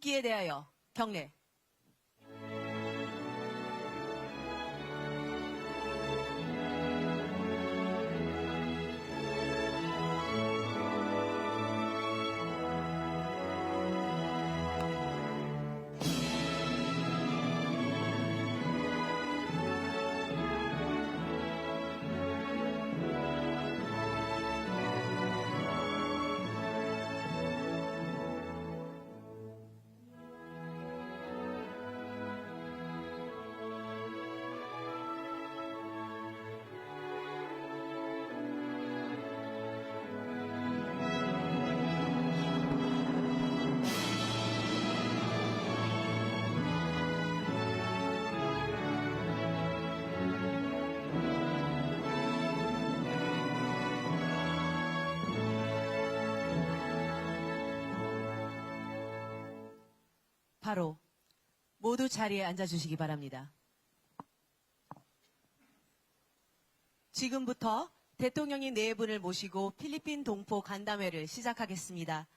국기에 대하여 경례. 바로 모두 자리에 앉아주시기 바랍니다. 지금부터 대통령님 네 분을 모시고 필리핀 동포 간담회를 시작하겠습니다.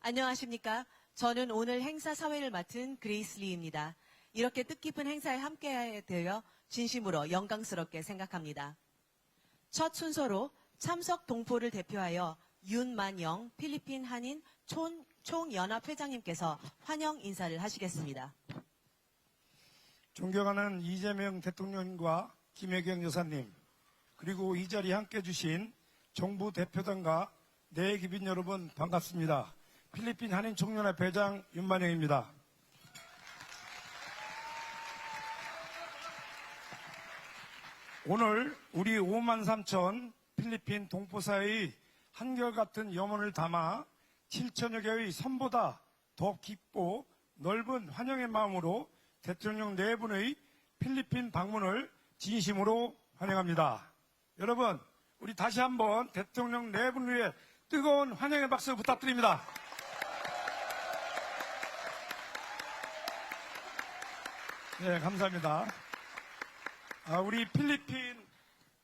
안녕하십니까? 저는 오늘 행사 사회를 맡은 그레이스 리입니다. 이렇게 뜻깊은 행사에 함께하게 되어 진심으로 영광스럽게 생각합니다. 첫 순서로 참석 동포를 대표하여 윤만영 필리핀 한인 총연합회장님께서 환영 인사를 하시겠습니다. 존경하는 이재명 대통령님과 김혜경 여사님, 그리고 이 자리에 함께해 주신 정부 대표단과 내기빈 여러분 반갑습니다. 필리핀 한인 총연합회장 윤만영입니다. 오늘 우리 5만 3천 필리핀 동포사회의 한결같은 염원을 담아 7천여 개의 선보다 더 깊고 넓은 환영의 마음으로 대통령 네 분의 필리핀 방문을 진심으로 환영합니다. 여러분, 우리 다시 한번 대통령 네 분을 위해 뜨거운 환영의 박수 부탁드립니다. 네, 감사합니다. 우리 필리핀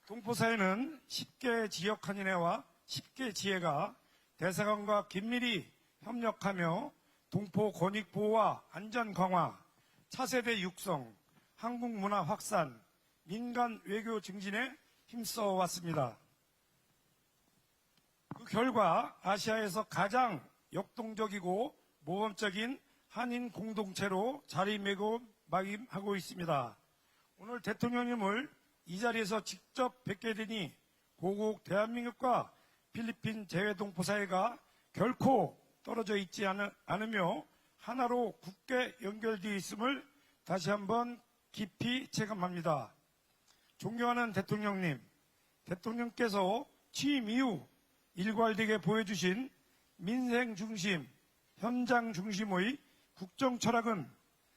동포사회는 10개 지역 한인회와 10개 지회가 대사관과 긴밀히 협력하며 동포 권익 보호와 안전 강화, 차세대 육성, 한국 문화 확산, 민간 외교 증진에 힘써 왔습니다. 그 결과 아시아에서 가장 역동적이고 모범적인 한인 공동체로 자리매김하고 있습니다. 오늘 대통령님을 이 자리에서 직접 뵙게 되니 고국 대한민국과 필리핀 재외동포사회가 결코 떨어져 있지 않으며 하나로 굳게 연결되어 있음을 다시 한번 깊이 체감합니다. 존경하는 대통령님, 대통령께서 취임 이후 일괄되게 보여주신 민생 중심, 현장 중심의 국정 철학은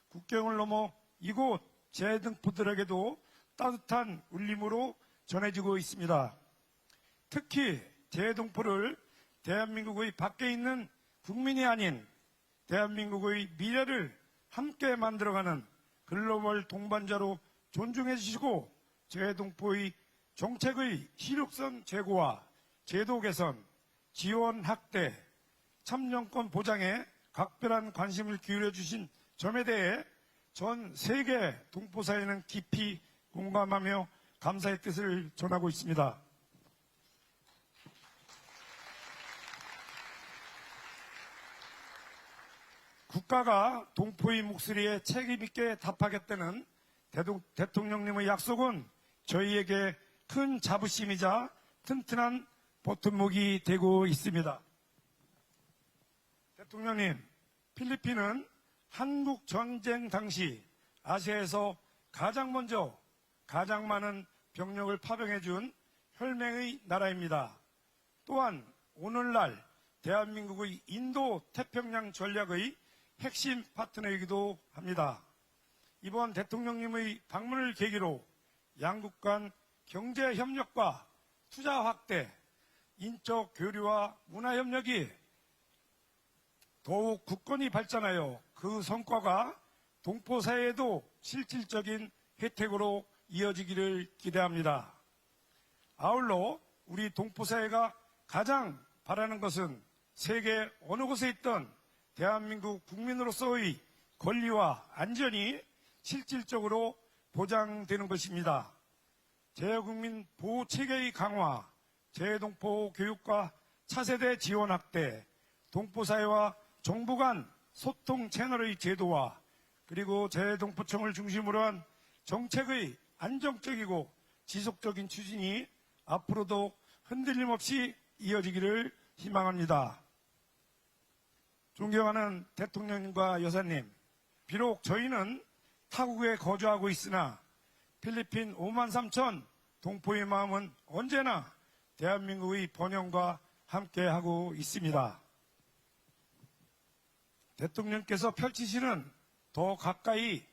국경을 넘어 이곳 재외동포들에게도 따뜻한 울림으로 전해지고 있습니다. 특히 재외동포를 대한민국의 밖에 있는 국민이 아닌 대한민국의 미래를 함께 만들어가는 글로벌 동반자로 존중해 주시고 재외동포의 정책의 실효성 제고와 제도 개선, 지원 확대, 참정권 보장에 각별한 관심을 기울여 주신 점에 대해 전 세계 동포사회는 깊이 공감하며 감사의 뜻을 전하고 있습니다. 국가가 동포의 목소리에 책임있게 답하겠다는 대통령님의 약속은 저희에게 큰 자부심이자 튼튼한 버팀목이 되고 있습니다. 대통령님, 필리핀은 한국 전쟁 당시 아시아에서 가장 먼저 가장 많은 병력을 파병해준 혈맹의 나라입니다. 또한 오늘날 대한민국의 인도 태평양 전략의 핵심 파트너이기도 합니다. 이번 대통령님의 방문을 계기로 양국 간 경제 협력과 투자 확대, 인적 교류와 문화 협력이 더욱 굳건히 발전하여 그 성과가 동포사회에도 실질적인 혜택으로 이어지기를 기대합니다. 아울러 우리 동포사회가 가장 바라는 것은 세계 어느 곳에 있든 대한민국 국민으로서의 권리와 안전이 실질적으로 보장되는 것입니다. 재외국민 보호 체계의 강화, 재외동포 교육과 차세대 지원 확대, 동포사회와 정부 간 소통 채널의 제도화, 그리고 재외동포청을 중심으로 한 정책의 안정적이고 지속적인 추진이 앞으로도 흔들림 없이 이어지기를 희망합니다. 존경하는 대통령님과 여사님, 비록 저희는 타국에 거주하고 있으나 필리핀 5만 3천 동포의 마음은 언제나 대한민국의 번영과 함께하고 있습니다. 대통령께서 펼치시는 더 가까이,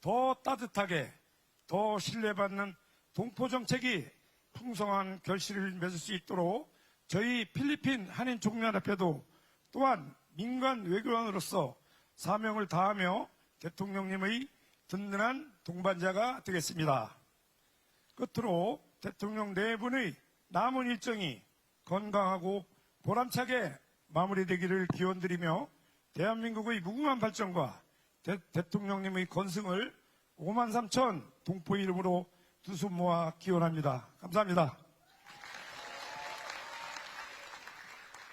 더 따뜻하게, 더 신뢰받는 동포정책이 풍성한 결실을 맺을 수 있도록 저희 필리핀 한인총연합회도 또한 민간 외교관으로서 사명을 다하며 대통령님의 든든한 동반자가 되겠습니다. 끝으로 대통령 네 분의 남은 일정이 건강하고 보람차게 마무리되기를 기원드리며 대한민국의 무궁한 발전과 대통령님의 건승을 5만 3천 동포 이름으로 두 손 모아 기원합니다. 감사합니다.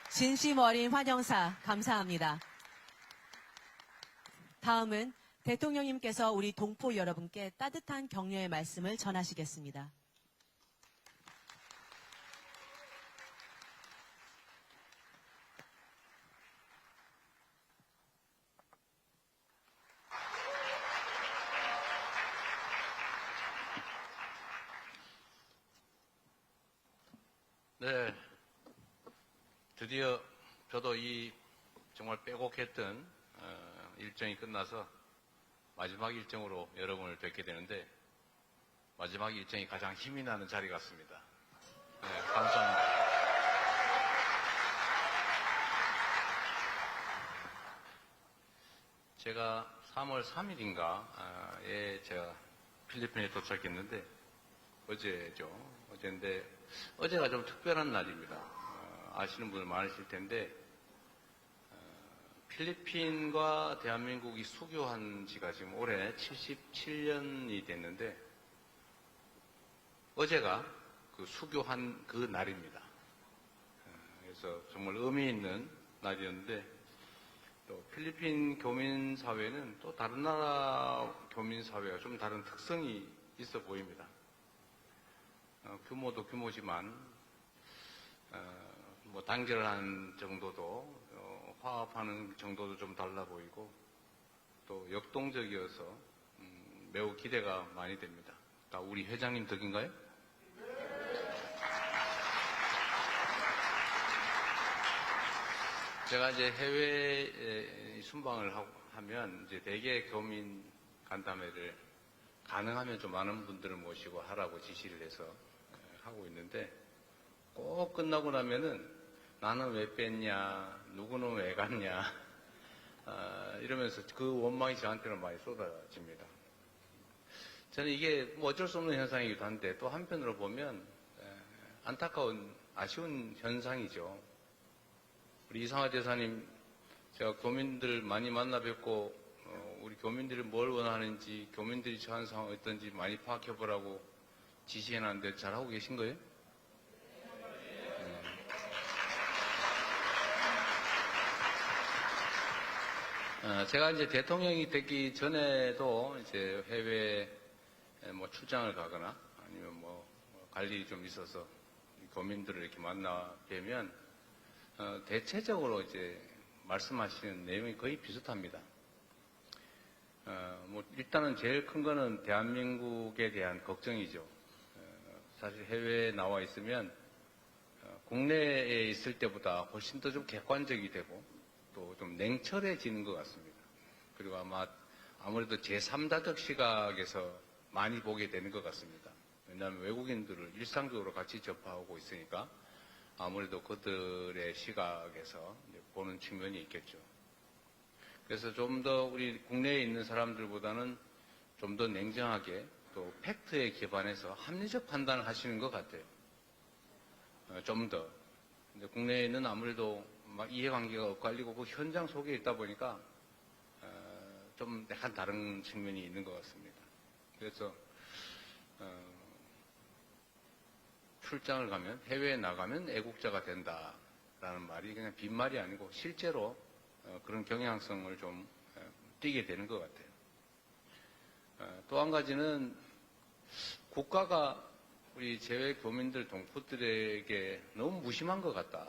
진심 어린 환영사 감사합니다. 다음은 대통령님께서 우리 동포 여러분께 따뜻한 격려의 말씀을 전하시겠습니다. 네, 드디어 저도 이 정말 빼곡했던 일정이 끝나서 마지막 일정으로 여러분을 뵙게 되는데 마지막 일정이 가장 힘이 나는 자리 같습니다. 네, 감사합니다. 제가 3월 3일인가에 제가 필리핀에 도착했는데 어제죠. 어제인데 어제가 좀 특별한 날입니다. 아시는 분들 많으실 텐데 필리핀과 대한민국이 수교한 지가 지금 올해 77년이 됐는데 어제가 그 수교한 그 날입니다. 그래서 정말 의미 있는 날이었는데 또 필리핀 교민사회는 또 다른 나라 교민사회와 좀 다른 특성이 있어 보입니다. 규모도 규모지만 뭐 단결한 정도도 화합하는 정도도 좀 달라 보이고 또 역동적이어서 매우 기대가 많이 됩니다. 다 우리 회장님 덕인가요? 제가 이제 해외에 순방을 하면 이제 대개 교민 간담회를 가능하면 좀 많은 분들을 모시고 하라고 지시를 해서 하고 있는데 꼭 끝나고 나면은 나는 왜 뺐냐, 누구는 왜 갔냐 이러면서 그 원망이 저한테는 많이 쏟아집니다. 저는 이게 뭐 어쩔 수 없는 현상이기도 한데 또 한편으로 보면 안타까운 아쉬운 현상이죠. 우리 이상화 대사님 제가 교민들 많이 만나 뵙고 우리 교민들이 뭘 원하는지 교민들이 처한 상황 어떤지 많이 파악해보라고 지시해놨는데 잘하고 계신 거예요? 제가 이제 대통령이 되기 전에도 이제 해외 뭐 출장을 가거나 아니면 뭐 갈 일이 좀 있어서 교민들을 이렇게 만나 뵈면 대체적으로 이제 말씀하시는 내용이 거의 비슷합니다. 뭐 일단은 제일 큰 거는 대한민국에 대한 걱정이죠. 사실 해외에 나와 있으면 국내에 있을 때보다 훨씬 더 좀 객관적이 되고 또 좀 냉철해지는 것 같습니다. 그리고 아무래도 제3자적 시각에서 많이 보게 되는 것 같습니다. 왜냐하면 외국인들을 일상적으로 같이 접하고 있으니까 아무래도 그들의 시각에서 보는 측면이 있겠죠. 그래서 좀 더 우리 국내에 있는 사람들보다는 좀 더 냉정하게 또 팩트에 기반해서 합리적 판단을 하시는 것 같아요. 좀 더. 근데 국내에는 아무래도 막 이해관계가 엇갈리고 그 현장 속에 있다 보니까 좀 약간 다른 측면이 있는 것 같습니다. 그래서 출장을 가면, 해외에 나가면 애국자가 된다라는 말이 그냥 빈말이 아니고 실제로 그런 경향성을 좀 띠게 되는 것 같아요. 또 한 가지는 국가가 우리 재외 교민들, 동포들에게 너무 무심한 것 같다.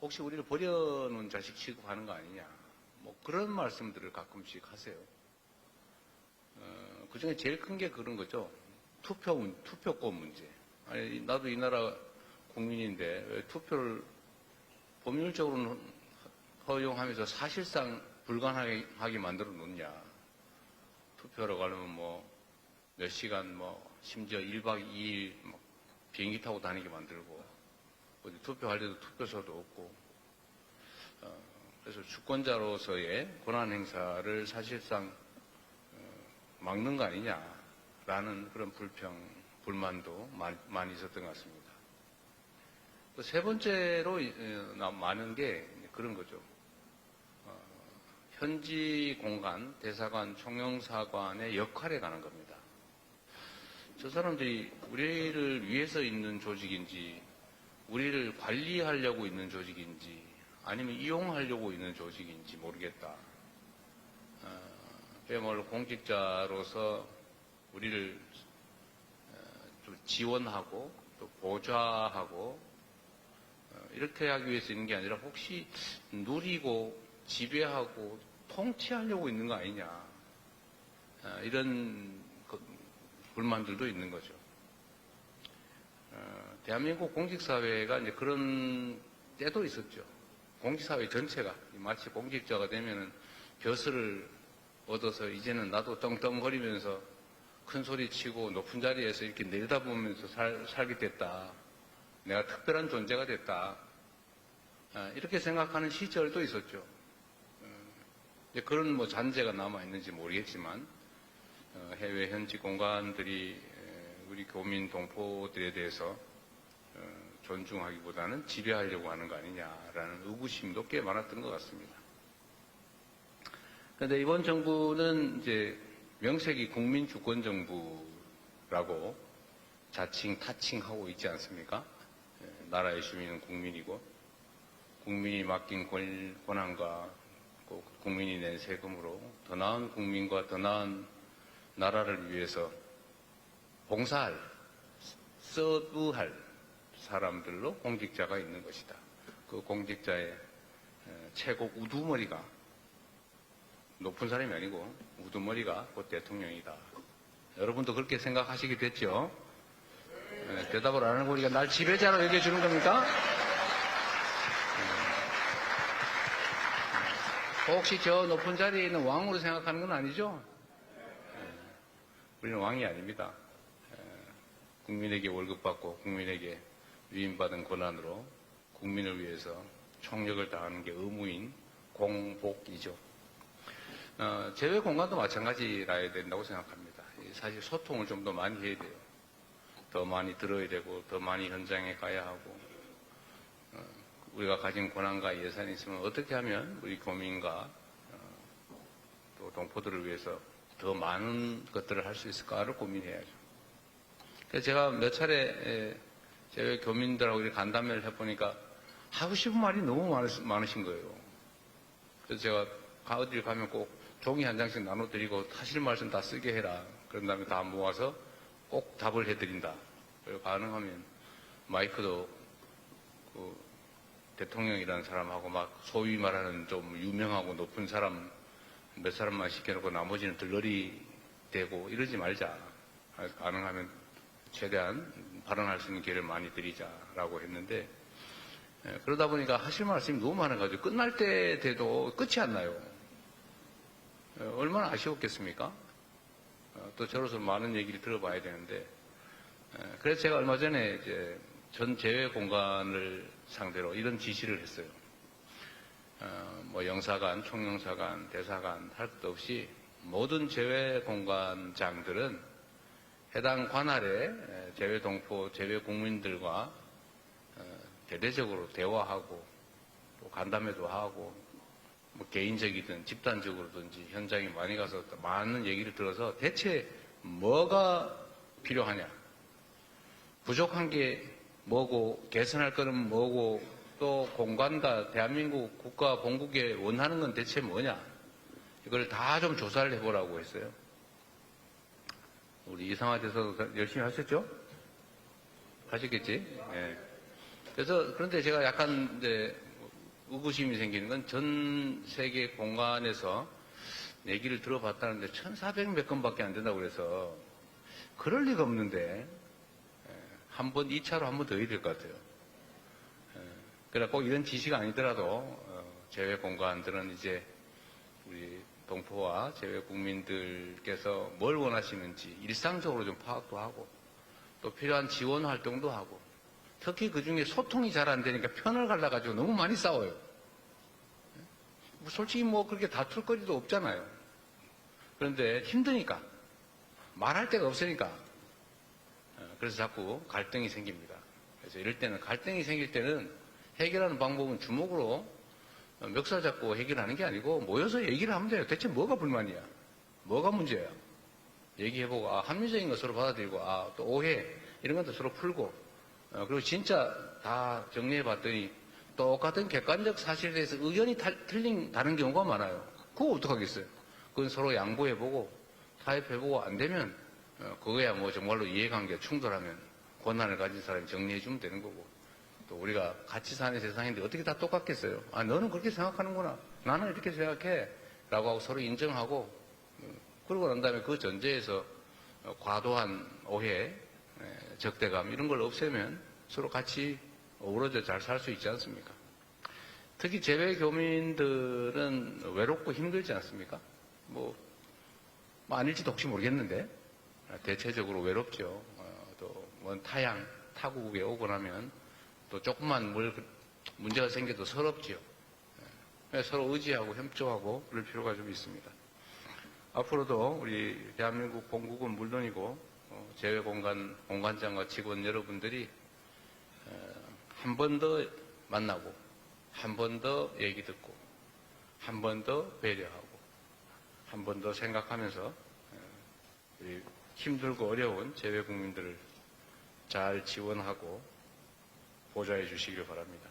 혹시 우리를 버려놓은 자식 취급하는 거 아니냐. 뭐 그런 말씀들을 가끔씩 하세요. 그 중에 제일 큰 게 그런 거죠. 투표권 문제. 아니, 나도 이 나라 국민인데 왜 투표를 법률적으로는 허용하면서 사실상 불가능하게 만들어 놓냐. 투표하러 가려면 뭐 몇 시간 심지어 1박 2일 비행기 타고 다니게 만들고 어디 투표할 때도 투표소도 없고 그래서 주권자로서의 권한 행사를 사실상 막는 거 아니냐라는 그런 불만도 많이 있었던 것 같습니다. 세 번째로 많은 게 그런 거죠. 현지 공간, 대사관, 총영사관의 역할에 관한 겁니다. 저 사람들이 우리를 위해서 있는 조직인지, 우리를 관리하려고 있는 조직인지, 아니면 이용하려고 있는 조직인지 모르겠다. 그야말로 공직자로서 우리를 좀 지원하고 또 보좌하고 이렇게 하기 위해서 있는 게 아니라 혹시 누리고 지배하고 통치하려고 있는 거 아니냐. 이런 불만들도 있는 거죠. 대한민국 공직사회가 이제 그런 때도 있었죠. 공직사회 전체가 마치 공직자가 되면은 벼슬을 얻어서 이제는 나도 떵떵거리면서 큰 소리 치고 높은 자리에서 이렇게 내려다보면서 살게 됐다. 내가 특별한 존재가 됐다. 이렇게 생각하는 시절도 있었죠. 그런 잔재가 남아있는지 모르겠지만, 해외 현지 공간들이 우리 교민 동포들에 대해서 존중하기보다는 지배하려고 하는 거 아니냐라는 의구심도 꽤 많았던 것 같습니다. 그런데 이번 정부는 이제 명색이 국민주권정부라고 자칭 타칭하고 있지 않습니까? 나라의 주민은 국민이고 국민이 맡긴 권한과 국민이 낸 세금으로 더 나은 국민과 더 나은 나라를 위해서 봉사할, 서브할 사람들로 공직자가 있는 것이다. 그 공직자의 최고 우두머리가 높은 사람이 아니고 우두머리가 곧 대통령이다. 여러분도 그렇게 생각하시게 됐죠? 대답을 안 하고 우리가 날 지배자로 여겨주는 겁니까? 혹시 저 높은 자리에 있는 왕으로 생각하는 건 아니죠? 우리는 왕이 아닙니다. 국민에게 월급 받고 국민에게 위임받은 권한으로 국민을 위해서 총력을 다하는 게 의무인 공복이죠. 재외 공간도 마찬가지라야 된다고 생각합니다. 사실 소통을 좀 더 많이 해야 돼요. 더 많이 들어야 되고 더 많이 현장에 가야 하고 우리가 가진 권한과 예산이 있으면 어떻게 하면 우리 교민과 또 동포들을 위해서 더 많은 것들을 할 수 있을까를 고민해야죠. 그래서 제가 몇 차례 재외 교민들하고 이렇게 간담회를 해보니까 하고 싶은 말이 너무 많으신 거예요. 그래서 제가 어딜 가면 꼭 종이 한 장씩 나눠드리고 하실 말씀 다 쓰게 해라. 그런 다음에 다 모아서 꼭 답을 해드린다. 그리고 가능하면 마이크도 대통령이라는 사람하고 막 소위 말하는 좀 유명하고 높은 사람 몇 사람만 시켜놓고 나머지는 들러리 대고 이러지 말자. 가능하면 최대한 발언할 수 있는 기회를 많이 드리자라고 했는데 그러다 보니까 하실 말씀이 너무 많아가지고 끝날 때 돼도 끝이 안 나요. 얼마나 아쉬웠겠습니까? 또 저로서 많은 얘기를 들어봐야 되는데 그래서 제가 얼마 전에 이제 전 재외 공간을 상대로 이런 지시를 했어요. 영사관, 총영사관, 대사관 할 것도 없이 모든 재외 공간장들은 해당 관할의 재외 동포, 재외 국민들과 대대적으로 대화하고 또 간담회도 하고 뭐 개인적이든 집단적으로든지 현장에 많이 가서 많은 얘기를 들어서 대체 뭐가 필요하냐, 부족한 게 뭐고 개선할 거는 뭐고 또 공간과 대한민국 국가 본국에 원하는 건 대체 뭐냐, 이걸 다 좀 조사를 해보라고 했어요. 우리 이상화 대사도 열심히 하셨죠? 하셨겠지? 예. 그래서 그런데 제가 약간 이제 의구심이 생기는 건 전 세계 공간에서 얘기를 들어봤다는데 1,400 몇 건밖에 안 된다고 그래서 그럴 리가 없는데 한 번 2차로 한 번 더 해야 될 것 같아요. 그러나 꼭 이런 지시가 아니더라도 제외 공간들은 이제 우리 동포와 제외 국민들께서 뭘 원하시는지 일상적으로 좀 파악도 하고 또 필요한 지원 활동도 하고 특히 그중에 소통이 잘 안 되니까 편을 갈라가지고 너무 많이 싸워요. 솔직히 뭐 그렇게 다툴 거리도 없잖아요. 그런데 힘드니까 말할 데가 없으니까 그래서 자꾸 갈등이 생깁니다. 그래서 이럴 때는 갈등이 생길 때는 해결하는 방법은 주먹으로 멱살 잡고 해결하는 게 아니고 모여서 얘기를 하면 돼요. 대체 뭐가 불만이야? 뭐가 문제야? 얘기해보고 합리적인 거 서로 받아들이고 또 오해 이런 것도 서로 풀고 그리고 진짜 다 정리해봤더니 똑같은 객관적 사실에 대해서 의견이 다른 경우가 많아요. 그거 어떡하겠어요? 그건 서로 양보해보고 타협해보고 안 되면 그거야 뭐 정말로 이해관계가 충돌하면 권한을 가진 사람이 정리해주면 되는 거고 또 우리가 같이 사는 세상인데 어떻게 다 똑같겠어요? 너는 그렇게 생각하는구나. 나는 이렇게 생각해. 라고 하고 서로 인정하고 그러고 난 다음에 그 전제에서 과도한 오해, 적대감 이런 걸 없애면 서로 같이 어우러져 잘 살 수 있지 않습니까? 특히 재외 교민들은 외롭고 힘들지 않습니까? 뭐 아닐지도 혹시 모르겠는데 대체적으로 외롭죠. 또 먼 타양, 타국에 오고 나면 또 조금만 문제가 생겨도 서럽지요. 서로 의지하고 협조하고 그럴 필요가 좀 있습니다. 앞으로도 우리 대한민국 본국은 물론이고 재외 공관장과 직원 여러분들이 한 번 더 만나고 한 번 더 얘기 듣고 한 번 더 배려하고 한 번 더 생각하면서 우리 힘들고 어려운 재외 국민들을 잘 지원하고 보좌해 주시길 바랍니다.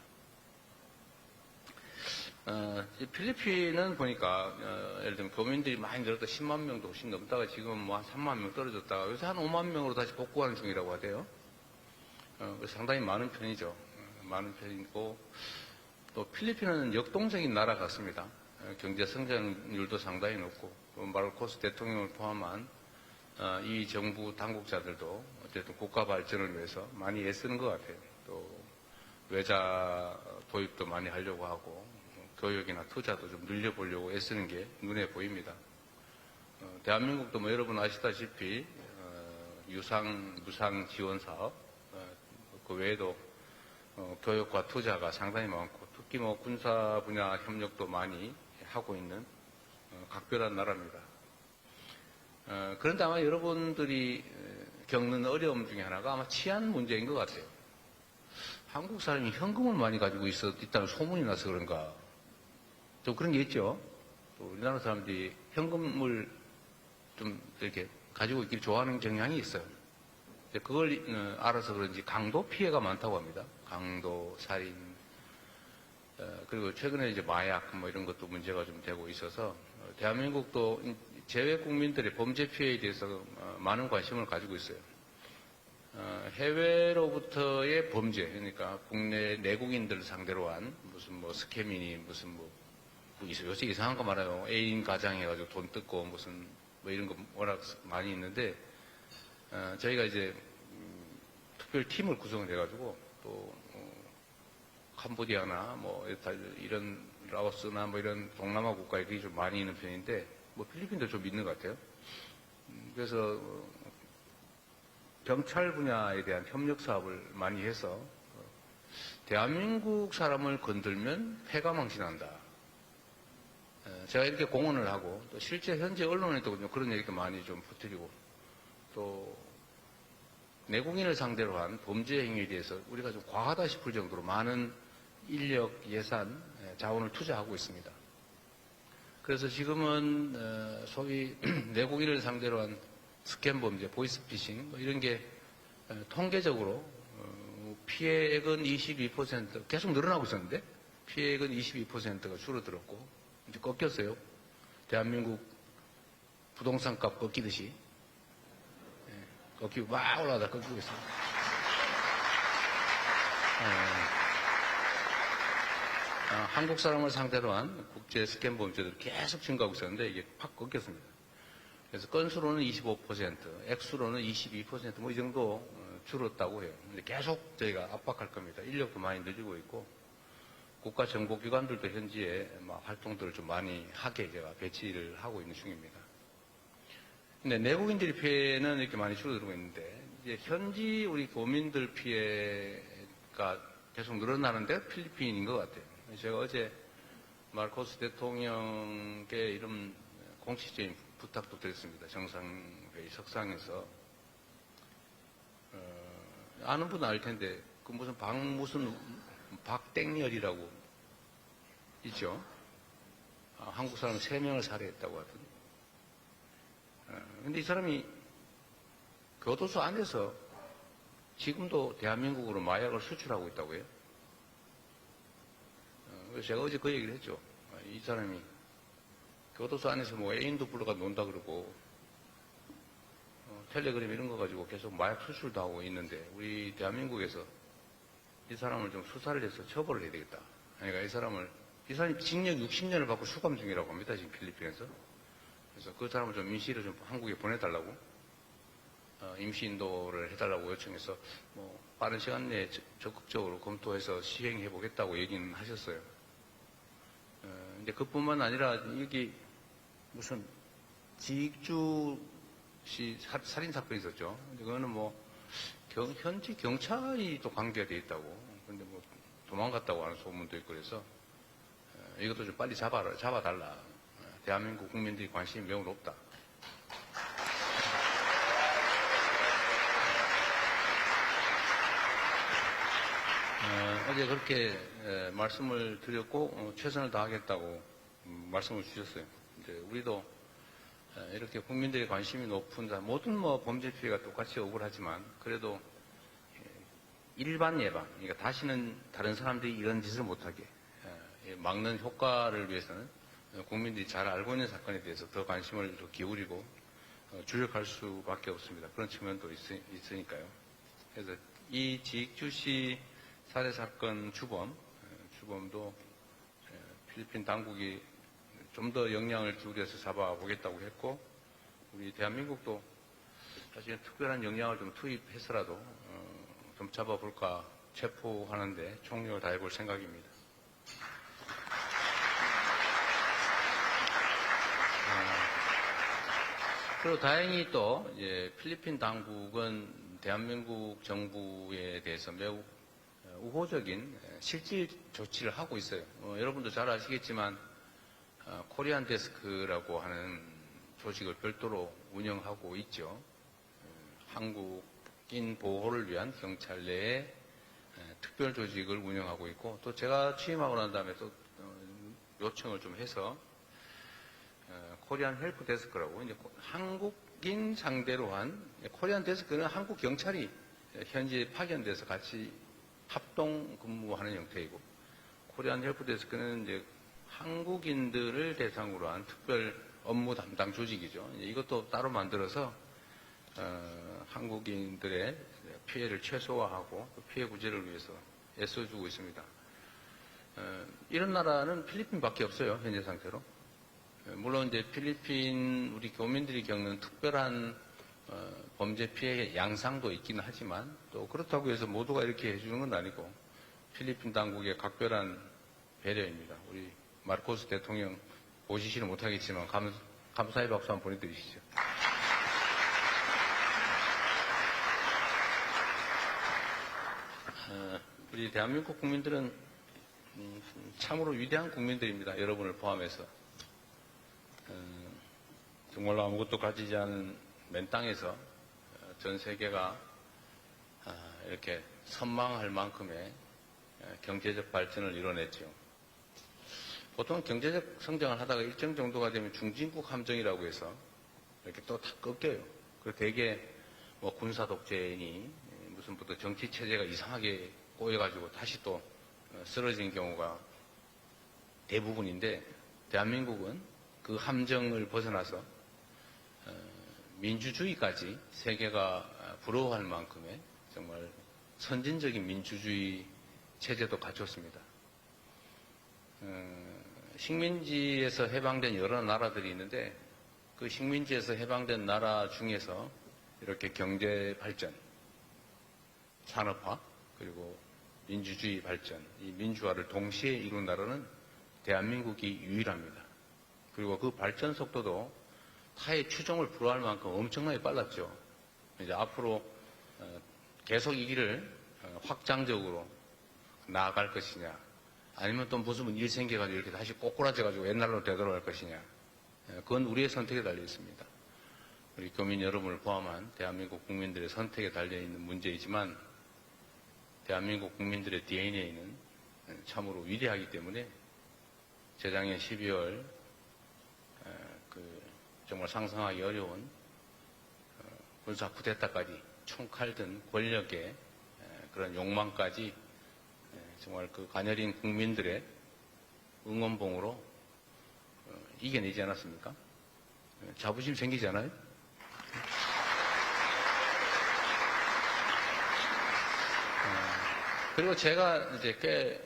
필리핀은 보니까 예를 들면 교민들이 많이 늘었다 10만 명도 훨씬 넘다가 지금 뭐 한 3만 명 떨어졌다가 요새 한 5만 명으로 다시 복구하는 중이라고 하대요. 상당히 많은 편이죠. 많은 편이고 또 필리핀은 역동적인 나라 같습니다. 경제 성장률도 상당히 높고 마르코스 대통령을 포함한 이 정부 당국자들도 어쨌든 국가 발전을 위해서 많이 애쓰는 것 같아요. 또 외자 도입도 많이 하려고 하고 교육이나 투자도 좀 늘려보려고 애쓰는 게 눈에 보입니다. 대한민국도 뭐 여러분 아시다시피 무상 지원 사업 그 외에도 교육과 투자가 상당히 많고 특히 뭐 군사 분야 협력도 많이 하고 있는 각별한 나라입니다. 그런데 아마 여러분들이 겪는 어려움 중에 하나가 아마 치안 문제인 것 같아요. 한국 사람이 현금을 많이 가지고 있다는 소문이 나서 그런가. 좀 그런 게 있죠. 또 우리나라 사람들이 현금을 좀 이렇게 가지고 있기를 좋아하는 경향이 있어요. 그걸 알아서 그런지 강도 피해가 많다고 합니다. 강도, 살인, 그리고 최근에 이제 마약 뭐 이런 것도 문제가 좀 되고 있어서 대한민국도 재외 국민들의 범죄 피해에 대해서 많은 관심을 가지고 있어요. 해외로부터의 범죄, 그러니까 국내 내국인들 상대로 한 무슨 뭐 스캐미니 무슨 뭐 요새 이상한 거 말아요. 애인 가장 해가지고 돈 뜯고 무슨 뭐 이런 거 워낙 많이 있는데 저희가 이제 특별 팀을 구성해가지고 또 캄보디아나 뭐 이런 라오스나 뭐 이런 동남아 국가에 그게 좀 많이 있는 편인데 뭐 필리핀도 좀 있는 것 같아요. 그래서 경찰 분야에 대한 협력 사업을 많이 해서 대한민국 사람을 건들면 패가망신한다. 제가 이렇게 공언을 하고 또 실제 현재 언론에도 그런 얘기도 많이 좀 퍼뜨리고 또 내국인을 상대로 한 범죄 행위에 대해서 우리가 좀 과하다 싶을 정도로 많은 인력, 예산, 자원을 투자하고 있습니다. 그래서 지금은 소위 내국인을 상대로 한 스캔 범죄, 보이스피싱 뭐 이런 게 통계적으로 피해액은 22% 계속 늘어나고 있었는데 피해액은 22%가 줄어들었고 이제 꺾였어요. 대한민국 부동산 값 꺾이듯이 꺾이고 막 올라가다 꺾이고 있습니다. 한국 사람을 상대로 한 국제 스캔 범죄들이 계속 증가하고 있었는데 이게 팍 꺾였습니다. 그래서 건수로는 25%, 액수로는 22%뭐 이 정도 줄었다고 해요. 근데 계속 저희가 압박할 겁니다. 인력도 많이 늘리고 있고 국가 정보기관들도 현지에 활동들을 좀 많이 하게 제가 배치를 하고 있는 중입니다. 근데 내국인들의 피해는 이렇게 많이 줄어들고 있는데 이제 현지 우리 교민들 피해가 계속 늘어나는데 필리핀인 것 같아요. 제가 어제 마르코스 대통령께 이런 공식적인 부탁도 드렸습니다. 정상회의 석상에서 아는 분은 알 텐데 그 무슨 박땡열이라고 있죠. 한국 사람 3명을 살해했다고 하던. 근데 이 사람이 교도소 안에서 지금도 대한민국으로 마약을 수출하고 있다고 해요. 그래서 제가 어제 그 얘기를 했죠. 이 사람이 교도소 안에서 뭐 애인도 불러가 논다 그러고 텔레그램 이런 거 가지고 계속 마약 수출도 하고 있는데 우리 대한민국에서 이 사람을 좀 수사를 해서 처벌을 해야 되겠다. 그러니까 이 사람이 징역 60년을 받고 수감 중이라고 합니다. 지금 필리핀에서. 그래서 그 사람을 좀 임시로 좀 한국에 보내달라고 임시 인도를 해달라고 요청해서 뭐 빠른 시간 내에 적극적으로 검토해서 시행해 보겠다고 얘기는 하셨어요. 근데 그뿐만 아니라 여기 무슨 지익주 씨 살인 사건이 있었죠. 근데 그거는 뭐 현지 경찰이 또 관계가 돼 있다고. 근데 뭐 도망갔다고 하는 소문도 있고 그래서 이것도 좀 빨리 잡아달라. 대한민국 국민들이 관심이 매우 높다. 어제 그렇게 말씀을 드렸고 최선을 다하겠다고 말씀을 주셨어요. 이제 우리도 이렇게 국민들의 관심이 높은 모든 범죄 피해가 똑같이 억울하지만 그래도 일반 예방, 그러니까 다시는 다른 사람들이 이런 짓을 못하게 막는 효과를 위해서는 국민들이 잘 알고 있는 사건에 대해서 더 관심을 더 기울이고 주력할 수밖에 없습니다. 그런 측면도 있으니까요. 그래서 이 지익주 씨 살해 사건 주범도 필리핀 당국이 좀 더 역량을 기울여서 잡아보겠다고 했고 우리 대한민국도 사실 특별한 역량을 좀 투입해서라도 좀 잡아볼까 체포하는데 총력을 다해볼 생각입니다. 그리고 다행히 또 이제 필리핀 당국은 대한민국 정부에 대해서 매우 우호적인 실질 조치를 하고 있어요. 여러분도 잘 아시겠지만 코리안 데스크라고 하는 조직을 별도로 운영하고 있죠. 한국인 보호를 위한 경찰 내에 특별 조직을 운영하고 있고 또 제가 취임하고 난 다음에 또 요청을 좀 해서 코리안 헬프 데스크라고 이제 한국인 상대로 한 코리안 데스크는 한국 경찰이 현지에 파견돼서 같이 합동 근무하는 형태이고 코리안 헬프 데스크는 이제 한국인들을 대상으로 한 특별 업무 담당 조직이죠. 이것도 따로 만들어서 한국인들의 피해를 최소화하고 피해 구제를 위해서 애써주고 있습니다. 이런 나라는 필리핀밖에 없어요. 현재 상태로. 물론 이제 필리핀 우리 교민들이 겪는 특별한 범죄 피해의 양상도 있기는 하지만 또 그렇다고 해서 모두가 이렇게 해주는 건 아니고 필리핀 당국의 각별한 배려입니다. 우리 마르코스 대통령 보시지는 못하겠지만 감사의 박수 한번 보내드리시죠. 우리 대한민국 국민들은 참으로 위대한 국민들입니다. 여러분을 포함해서. 정말로 아무것도 가지지 않은 맨 땅에서 전 세계가 이렇게 선망할 만큼의 경제적 발전을 이뤄냈죠. 보통 경제적 성장을 하다가 일정 정도가 되면 중진국 함정이라고 해서 이렇게 또 다 꺾여요. 그리고 대개 뭐 군사 독재니 무슨 부터 정치 체제가 이상하게 꼬여가지고 다시 또 쓰러지는 경우가 대부분인데, 대한민국은 그 함정을 벗어나서 민주주의까지 세계가 부러워할 만큼의 정말 선진적인 민주주의 체제도 갖췄습니다. 식민지에서 해방된 여러 나라들이 있는데, 그 식민지에서 해방된 나라 중에서 이렇게 경제 발전, 산업화, 그리고 민주주의 발전, 이 민주화를 동시에 이룬 나라는 대한민국이 유일합니다. 그리고 그 발전 속도도 타의 추종을 불허할 만큼 엄청나게 빨랐죠. 이제 앞으로 계속 이 길을 확장적으로 나아갈 것이냐, 아니면 또 무슨 일 생겨가지고 이렇게 다시 꼬꾸라져가지고 옛날로 되돌아갈 것이냐, 그건 우리의 선택에 달려 있습니다. 우리 교민 여러분을 포함한 대한민국 국민들의 선택에 달려있는 문제이지만, 대한민국 국민들의 DNA는 참으로 위대하기 때문에 재작년 12월 정말 상상하기 어려운 군사 쿠데타까지 총칼 든 권력의 그런 욕망까지 정말 그 가녀린 국민들의 응원봉으로 이겨내지 않았습니까? 자부심 생기잖아요? 그리고 제가 이제 꽤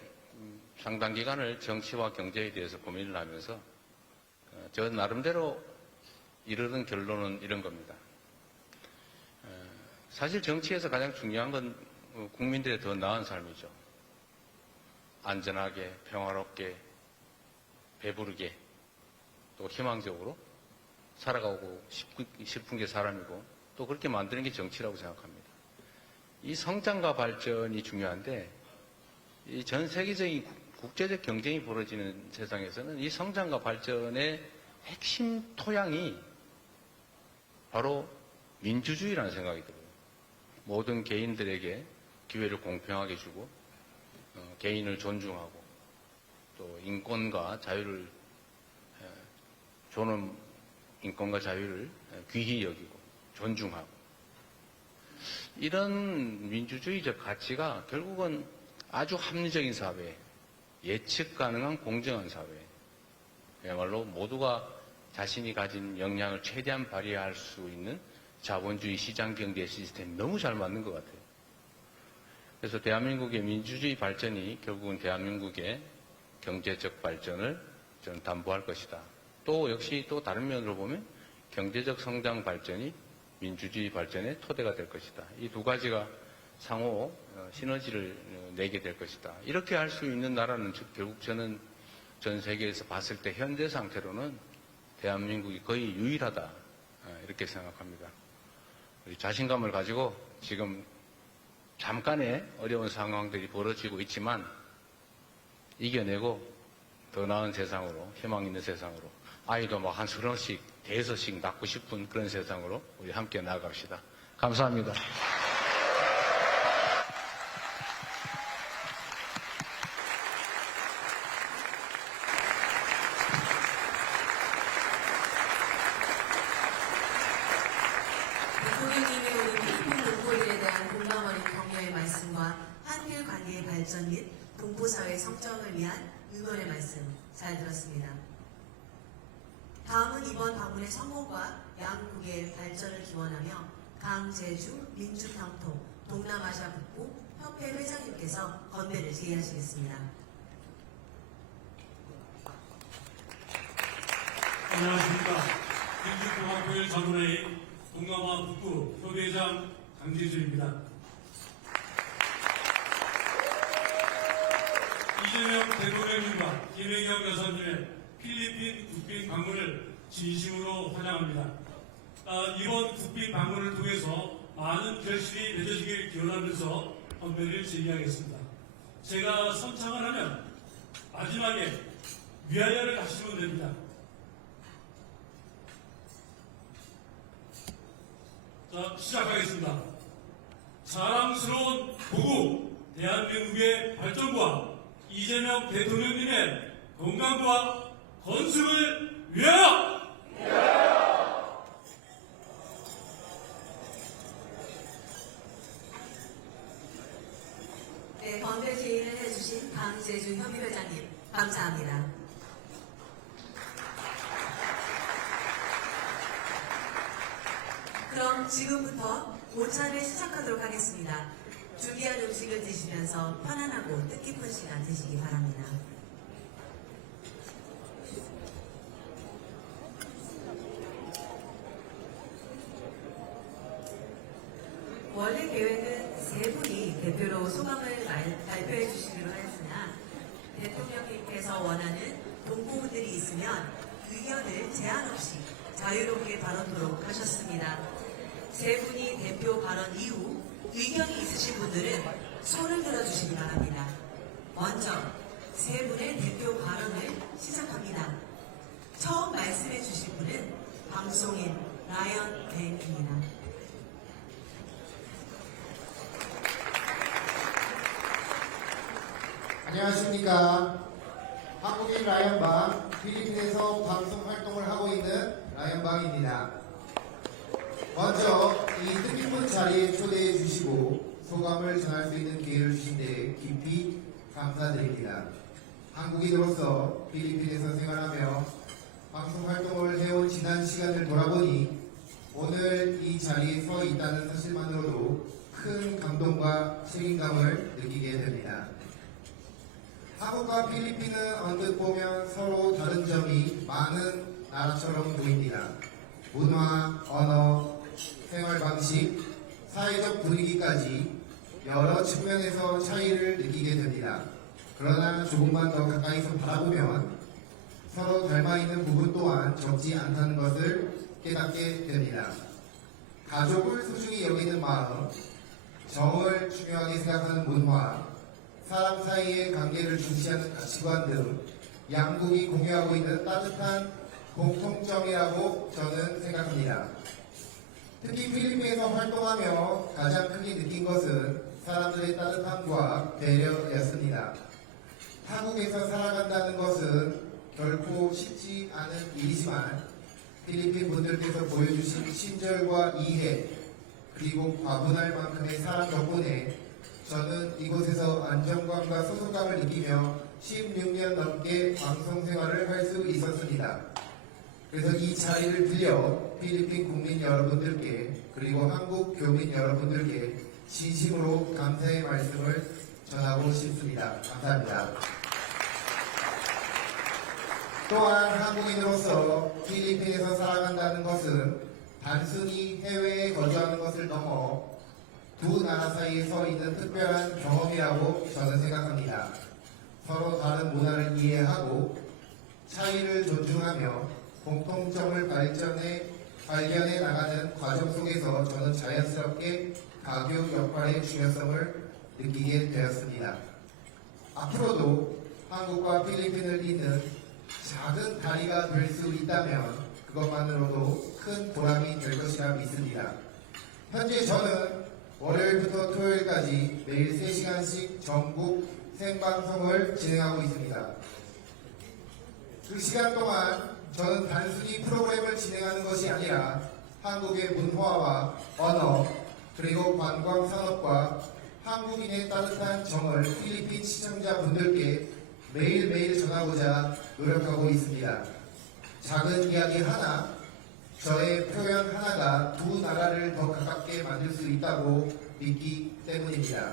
상당 기간을 정치와 경제에 대해서 고민을 하면서 저 나름대로 이르는 결론은 이런 겁니다. 사실 정치에서 가장 중요한 건 국민들의 더 나은 삶이죠. 안전하게, 평화롭게, 배부르게, 또 희망적으로 살아가고 싶은 게 사람이고, 또 그렇게 만드는 게 정치라고 생각합니다. 이 성장과 발전이 중요한데, 이 전 세계적인 국제적 경쟁이 벌어지는 세상에서는 이 성장과 발전의 핵심 토양이 바로 민주주의라는 생각이 들어요. 모든 개인들에게 기회를 공평하게 주고, 개인을 존중하고, 또 인권과 자유를 존엄, 인권과 자유를 귀히 여기고 존중하고, 이런 민주주의적 가치가 결국은 아주 합리적인 사회, 예측 가능한 공정한 사회, 그야말로 모두가 자신이 가진 역량을 최대한 발휘할 수 있는 자본주의 시장경제 시스템이 너무 잘 맞는 것 같아요. 그래서 대한민국의 민주주의 발전이 결국은 대한민국의 경제적 발전을 저는 담보할 것이다. 또 역시 또 다른 면으로 보면 경제적 성장 발전이 민주주의 발전의 토대가 될 것이다. 이 두 가지가 상호 시너지를 내게 될 것이다. 이렇게 할 수 있는 나라는 결국 저는 전 세계에서 봤을 때 현재 상태로는 대한민국이 거의 유일하다, 이렇게 생각합니다. 우리 자신감을 가지고 지금 잠깐의 어려운 상황들이 벌어지고 있지만 이겨내고 더 나은 세상으로, 희망 있는 세상으로, 아이도 막 한 30씩, 대여섯씩 낳고 싶은 그런 세상으로 우리 함께 나아갑시다. 감사합니다. 대통령님의 오늘 필리핀 동포일에 대한 공감 어린 격려의 말씀과 한일 관계의 발전 및 동포사회 성장을 위한 응원의 말씀 잘 들었습니다. 다음은 이번 방문의 성공과 양국의 발전을 기원하며 강제주 민주평통 동남아시아 북부 협회 회장님께서 건배를 제의하시겠습니다. 안녕하십니까. 민주평화교회 자문회의 동남아 북부 협의회장 강재주입니다. 이재명 대통령님과 김혜경 여사님의 필리핀 국빈 방문을 진심으로 환영합니다. 이번 국빈 방문을 통해서 많은 결실이 맺어지길 기원하면서 건배를 제의하겠습니다. 제가 선창을 하면 마지막에 위하여를 하시면 됩니다. 자, 시작하겠습니다. 자랑스러운 보국 대한민국의 발전과 이재명 대통령님의 건강과 건승을 위하여! 네, 건배 제의를 해주신 강재주 협의회장님 감사합니다. 그럼 지금부터 오차를 시작하도록 하겠습니다. 준비한 음식을 드시면서 편안하고 뜻깊은 시간 되시기 바랍니다. 원래 계획은 세 분이 대표로 소감을 발표해 주시기로 했으나 대통령님께서 원하는 동포분들이 있으면 의견을 제한 없이 자유롭게 발언토록 하셨습니다. 세 분이 대표 발언 이후 의견이 있으신 분들은 손을 들어주시기 바랍니다. 먼저 세 분의 대표 발언을 시작합니다. 처음 말씀해 주실 분은 방송인 라이언 뱅입니다. 안녕하십니까. 한국인 라이언방, 필리핀에서 방송 활동을 하고 있는 라이언방입니다. 먼저 이 뜻깊은 자리에 초대해 주시고 소감을 전할 수 있는 기회를 주신 데 깊이 감사드립니다. 한국인으로서 필리핀에서 생활하며 방송 활동을 해온 지난 시간을 돌아보니 오늘 이 자리에 서 있다는 사실만으로도 큰 감동과 책임감을 느끼게 됩니다. 한국과 필리핀은 언뜻 보면 서로 다른 점이 많은 나라처럼 보입니다. 문화, 언어, 생활 방식, 사회적 분위기까지 여러 측면에서 차이를 느끼게 됩니다. 그러나 조금만 더 가까이서 바라보면 서로 닮아있는 부분 또한 적지 않다는 것을 깨닫게 됩니다. 가족을 소중히 여기는 마음, 정을 중요하게 생각하는 문화, 사람 사이의 관계를 중시하는 가치관 등 양국이 공유하고 있는 따뜻한 공통점이라고 저는 생각합니다. 특히 필리핀에서 활동하며 가장 크게 느낀 것은 사람들의 따뜻함과 배려였습니다. 타국에서 살아간다는 것은 결코 쉽지 않은 일이지만 필리핀 분들께서 보여주신 친절과 이해 그리고 과분할 만큼의 사랑 덕분에 저는 이곳에서 안정감과 소속감을 느끼며 16년 넘게 방송 생활을 할 수 있었습니다. 그래서 이 자리를 빌려 필리핀 국민 여러분들께 그리고 한국 교민 여러분들께 진심으로 감사의 말씀을 전하고 싶습니다. 감사합니다. 또한 한국인으로서 필리핀에서 살아간다는 것은 단순히 해외에 거주하는 것을 넘어 두 나라 사이에 서 있는 특별한 경험이라고 저는 생각합니다. 서로 다른 문화를 이해하고 차이를 존중하며 공통점을 발견해 나가는 과정 속에서 저는 자연스럽게 가교 역할의 중요성을 느끼게 되었습니다. 앞으로도 한국과 필리핀을 잇는 작은 다리가 될 수 있다면 그것만으로도 큰 보람이 될 것이라 믿습니다. 현재 저는 월요일부터 토요일까지 매일 3시간씩 전국 생방송을 진행하고 있습니다. 그 시간 동안 저는 단순히 프로그램을 진행하는 것이 아니라 한국의 문화와 언어 그리고 관광 산업과 한국인의 따뜻한 정을 필리핀 시청자분들께 매일매일 전하고자 노력하고 있습니다. 작은 이야기 하나, 저의 표현 하나가 두 나라를 더 가깝게 만들 수 있다고 믿기 때문입니다.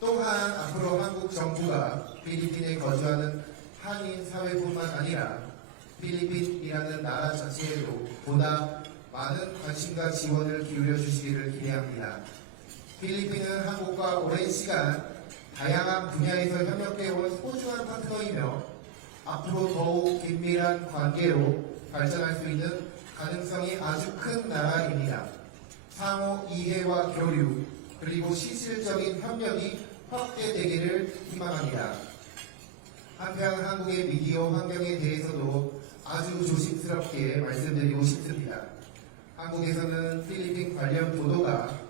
또한 앞으로 한국 정부가 필리핀에 거주하는 한인 사회뿐만 아니라 필리핀이라는 나라 자체에도 보다 많은 관심과 지원을 기울여 주시기를 기대합니다. 필리핀은 한국과 오랜 시간 다양한 분야에서 협력해온 소중한 파트너이며 앞으로 더욱 긴밀한 관계로 발전할 수 있는 가능성이 아주 큰 나라입니다. 상호 이해와 교류 그리고 실질적인 협력이 확대되기를 희망합니다. 한편 한국의 미디어 환경에 대해서도 아주 조심스럽게 말씀드리고 싶습니다. 한국에서는 필리핀 관련 보도가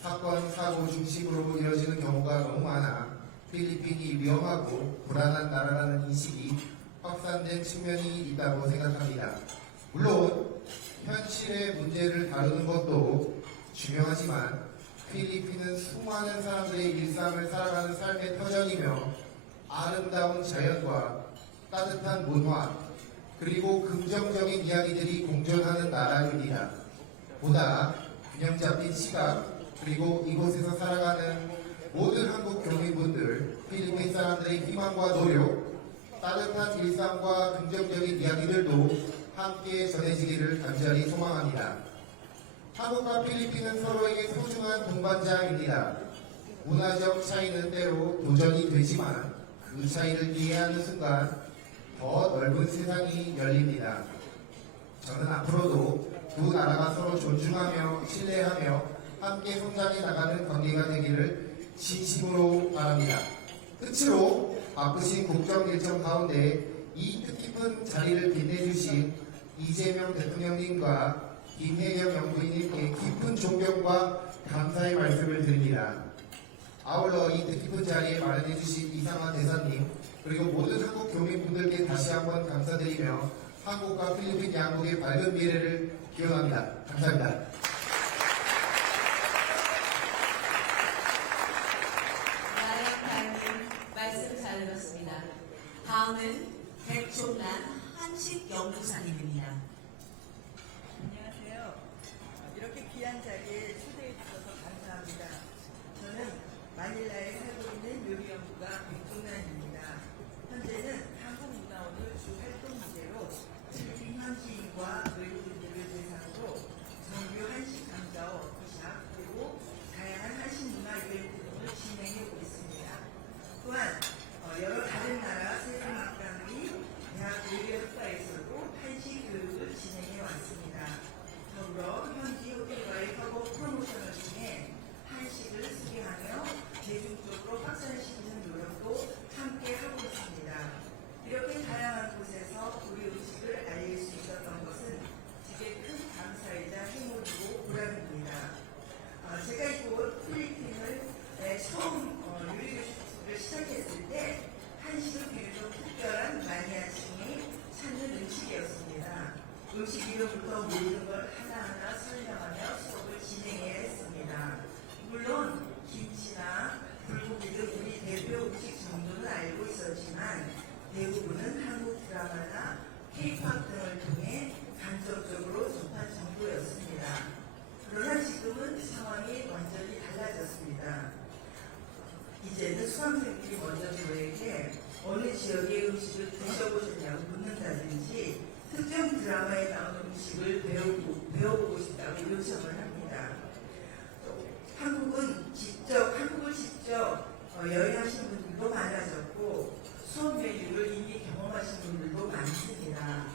사건, 사고 중심으로 이어지는 경우가 너무 많아 필리핀이 위험하고 불안한 나라라는 인식이 확산된 측면이 있다고 생각합니다. 물론 현실의 문제를 다루는 것도 중요하지만 필리핀은 수많은 사람들의 일상을 살아가는 삶의 터전이며 아름다운 자연과 따뜻한 문화 그리고 긍정적인 이야기들이 공존하는 나라입니다. 보다 균형 잡힌 시각 그리고 이곳에서 살아가는 모든 한국 교민분들, 필리핀 사람들의 희망과 노력, 따뜻한 일상과 긍정적인 이야기들도 함께 전해지기를 간절히 소망합니다. 한국과 필리핀은 서로에게 소중한 동반자입니다. 문화적 차이는 때로 도전이 되지만 그 차이를 이해하는 순간 더 넓은 세상이 열립니다. 저는 앞으로도 두 나라가 서로 존중하며 신뢰하며 함께 성장해 나가는 관계가 되기를 진심으로 바랍니다. 끝으로 바쁘신 국정 일정 가운데 이 뜻깊은 자리를 빛내주신 이재명 대통령님과 김혜경 영부인님께 깊은 존경과 감사의 말씀을 드립니다. 아울러 이 뜻깊은 자리에 마련해주신 이상한 대사님 그리고 모든 한국 교민분들께 다시 한번 감사드리며 한국과 필리핀 양국의 밝은 미래를 기원합니다. 감사합니다. 나영타님 말씀 잘 들었습니다. 다음은 백종란 한식연구사님입니다. 안녕하세요. 이렇게 귀한 자리에 초대해 주셔서 감사합니다. 저는 마닐라에 살고 있는 요리연구가 백종란입니다. 현재는 한국문화오늘 주 활동 주제로 필리핀 현지인과 외국인들을 대상으로 정규 한식 강좌와 워크샵 그리고 다양한 한식 문화 이벤트 등을 진행해 오고 있습니다. 또한 여러 다른 나라 세종학당의 대학 요리학과에서도 한식 교육을 진행해 왔습니다. 더불어 현지 호텔과의 협업 프로모션을 통해 한식을 소개하며 대중적으로 확산시키는 노력도 함께 하고 있습니다. 이렇게 다양한 곳에서 우리 음식을 알릴 수 있었던 것은 제게 큰 감사이자 행운이고 보람입니다. 제가 이곳 필리핀을 처음 요리교실을 시작했을 때 한식은 비교적 특별한 마니아층이 찾는 음식이었습니다. 음식 이름부터 모든 걸 하나하나 설명하며 수업을 진행해야 했습니다. 물론 김치나 불고기 등 우리 대표 음식 정도는 알고 있었지만 대부분은 한국 드라마나 K-팝 등을 통해 간접적으로 접한 정도였습니다. 그러나 지금은 상황이 완전히 달라졌습니다. 이제는 수강생들이 먼저 저에게 어느 지역의 음식을 드셔보셨냐고 묻는다든지 특정 드라마에 나오는 음식을 배워보고 싶다고 요청을 합니다. 한국을 직접 여행하신 분들도 많아졌고 수업 메뉴를 이미 경험하신 분들도 많습니다.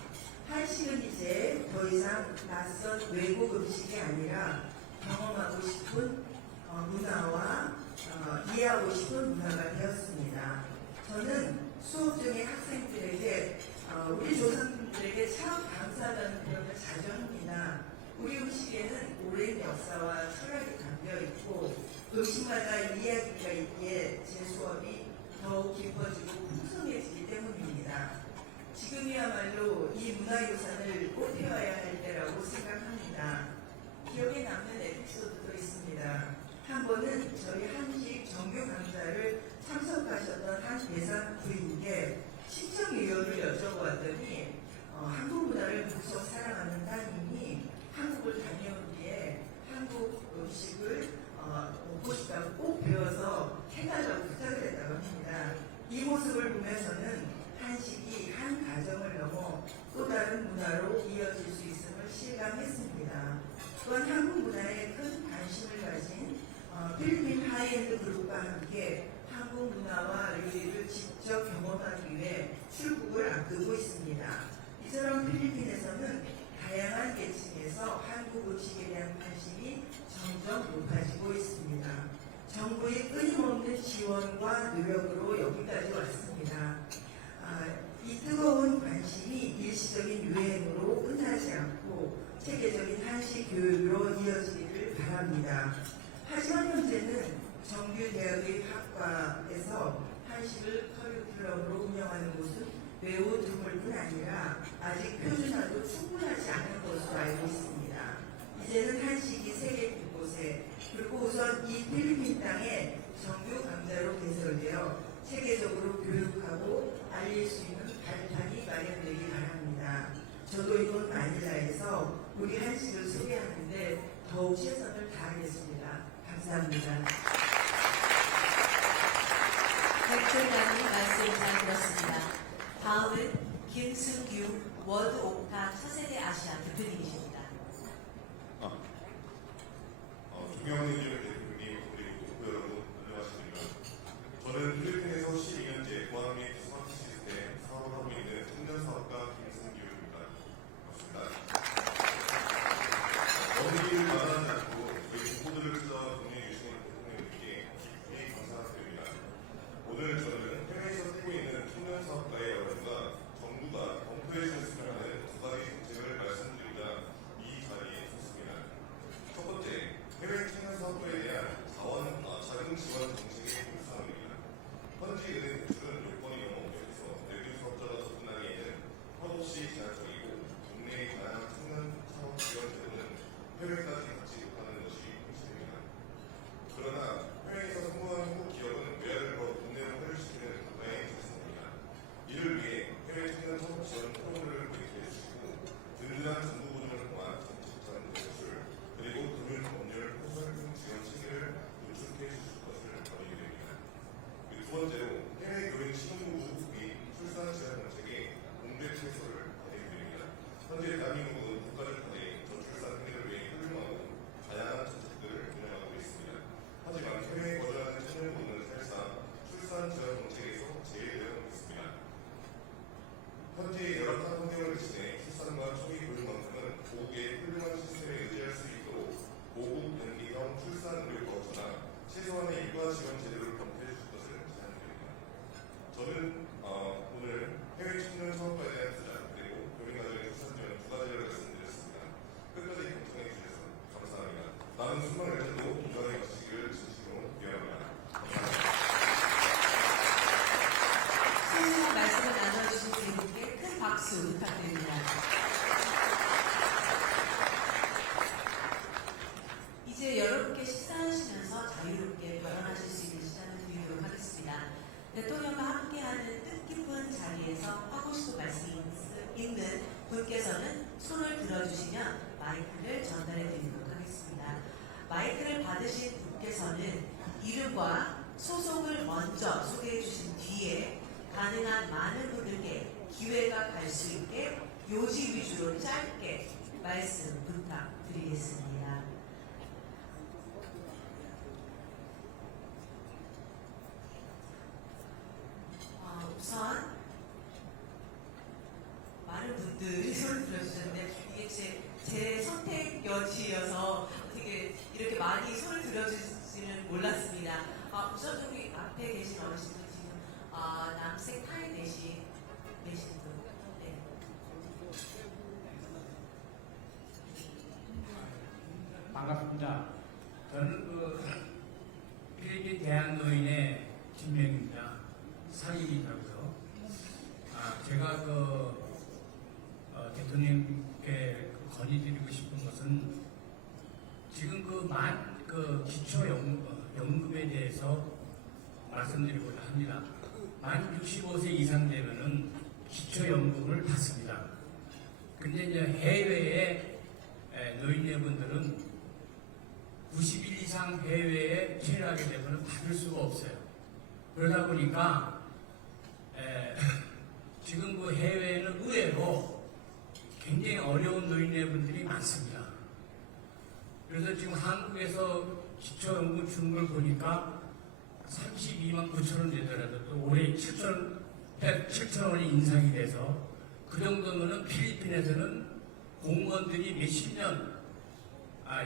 한식은 이제 더 이상 낯선 외국 음식이 아니라 경험하고 싶은 문화와 이해하고 싶은 문화가 되었습니다. 저는 수업 중에 학생들에게 우리 조상님들에게 참 감사하다는 표현을 자주 합니다. 우리 음식에는 오랜 역사와 철학이 담겨 있고 음식마다 이야기가 있기에 제 수업이 더욱 깊어지고 풍성해지기 때문입니다. 지금이야말로 이 문화유산을 꼭 배워야 할 때라고 생각합니다. 기억에 남는 에피소드도 있습니다. 한 번은 저희 한식 정규 강좌를 참석하셨던 한 대상 부인께 신청 이유를 여쭤보았더니 한국 문화를 무척 사랑하는 따님이 한국을 다녀온 뒤에 한국 음식을 먹고 싶다고 꼭 배워서 해달라고 부탁을 했다고 합니다. 이 모습을 보면서는 한식이 한 가정을 넘어 또 다른 문화로 이어질 수 있음을 실감했습니다. 또한 한국 문화에 큰 관심을 가진 필리핀 하이엔드 그룹과 함께 한국 문화와 요리를 직접 경험하기 위해 출국을 앞두고 있습니다. 이처럼 필리핀에서는 다양한 계층에서 한국 음식에 대한 관심이 점점 높아지고 있습니다. 정부의 끊임없는 지원과 노력으로 여기까지 왔습니다. 이 뜨거운 관심이 일시적인 유행으로 끝나지 않고 체계적인 한식 교육으로 이어지기를 바랍니다. 하지만 현재는 정규 대학의 학과에서 한식을 커리큘럼으로 운영하는 곳은 매우 드물 뿐 아니라 아직 표준화도 충분하지 않은 것으로 알고 있습니다. 이제는 한식이 세계 곳곳에, 그리고 우선 이 필리핀 땅에 정규 강좌로 개설되어 세계적으로 교육하고 알릴 수 있는 발판이 마련되기 바랍니다. 저도 이번 마닐라에서 우리 한식을 소개하는데 더욱 최선을 다하겠습니다. 감사합니다. 백종관님 말씀 잘 들었습니다. 다음은 김승규 워드 옥타 차세대 아시아 대표님이십니다. 존경하는 대표님 그리고 동포 여러분 안녕하십니까. 저는 필리핀에서 12년째 보안 및 스마트 시스템 사업을 하고 있는 청년 사업가 김승규입니다. 반갑습니다. 먼 길을 마다하지 않고 저희 동포들을 찾아와 동행해 주시는 대통령님께 굉장히 감사드립니다. 오늘 저는 해외에서 살고 있는 청년 사업가의 여러분과 정부가 검토해 주셨으면 하는 두 가지 정책을 말씀드리자 이 자리에 섰습니다. 첫 번째, 해외 청년 사업가에 대한 자금 지원 정책의 불상입니다. 현지 은행 대출은 요건이 너무 엄격해서 외주 사업자가 접근하기에는 턱없이 제한적이고 국내의 다양한 청년 사업 지원 제도는 해외까지 갖지 못하는 것이 현실입니다. 그러나 해외에서 성공한 한국 기업은 외화를 걸어 국내로 회류시키는 국가의 자산입니다. 이를 위해 해외 청년 사업 지원 프로그램을 도입해 주시고 든든한 정부 보조를 통한 정책 자금 대출 그리고 금융 법률 포괄금 지원 체계를 구축해 주실 것을 권유드립니다. 두 번째로 해외 교육 신혼부부 및 출산 지원 정책의 공백 해소를 권유드립니다. 현재 대한민국은 국가적 간의 저출산 행위를 위해 훌륭하고 다양한 정책들을 운영하고 있습니다. 하지만 해외에 거주하는 청년부는 사실상 출산 지원 정책에서 제외되어 있습니다. 현재 열악한 환경을 대신해 출산과 초기 교육만큼은 고국의 훌륭한 시스템에 의지할 수 있도록 고국 연기형 출산 의료 거주나 최소한의 육아 지원 제도를 검토해 주실 것을 제안드립니다. 저는 오늘 해외 청년 사업가에 대한 투자 그리고 교민가정의 출산 지원 두 가지를 말씀드렸습니다. 끝까지 경청해 주셔서 감사합니다. 남은 순방 일정도 건강히 마치시길 진심으로 기원합니다. 감사합니다. 소중한 말씀을 나눠주신 세 분께 큰 박수 부탁드립니다. 이제 여러분께 식사하시면서 자유롭게 발언하실 수 있는 시간을 드리도록 하겠습니다. 대통령과 함께하는 뜻깊은 자리에서 하고 싶은 말씀이 있는 분께서는 손을 들어주시면 마이크를 전달해 드리도록 하겠습니다. 마이크를 받으신 분께서는 이름과 소속을 먼저 소개해 주신 뒤에 가능한 많은 분들께 기회가 갈 수 있게 요지 위주로 짧게 말씀 부탁드리겠습니다. 우선 많은 분들이 손을 들어주셨는데 이게 제 선택 여지여서 되게 이렇게 많이 손을 들어주시는 몰랐습니다. 우선 저기 앞에 계신 어르신들 지금 남색 타이 내신 분. 네. 반갑습니다. 저는 필리핀 대한노인의 김명입니다. 상임이라고요. 제가 대통령께 건의드리고 싶은 것은 지금 기초연금에 대해서 말씀드리고자 합니다. 만 65세 이상 되면은 기초연금을 받습니다. 근데 이제 해외에 노인네분들은 90일 이상 해외에 체류하게 되면 받을 수가 없어요. 그러다 보니까 지금 그 해외에는 의외로 굉장히 어려운 노인네분들이 많습니다. 그래서 지금 한국에서 기초연금 주는 걸 보니까 32만 9천 원 되더라도 또 올해 7천 원이 인상이 돼서 그 정도면은 필리핀에서는 공무원들이 몇십 년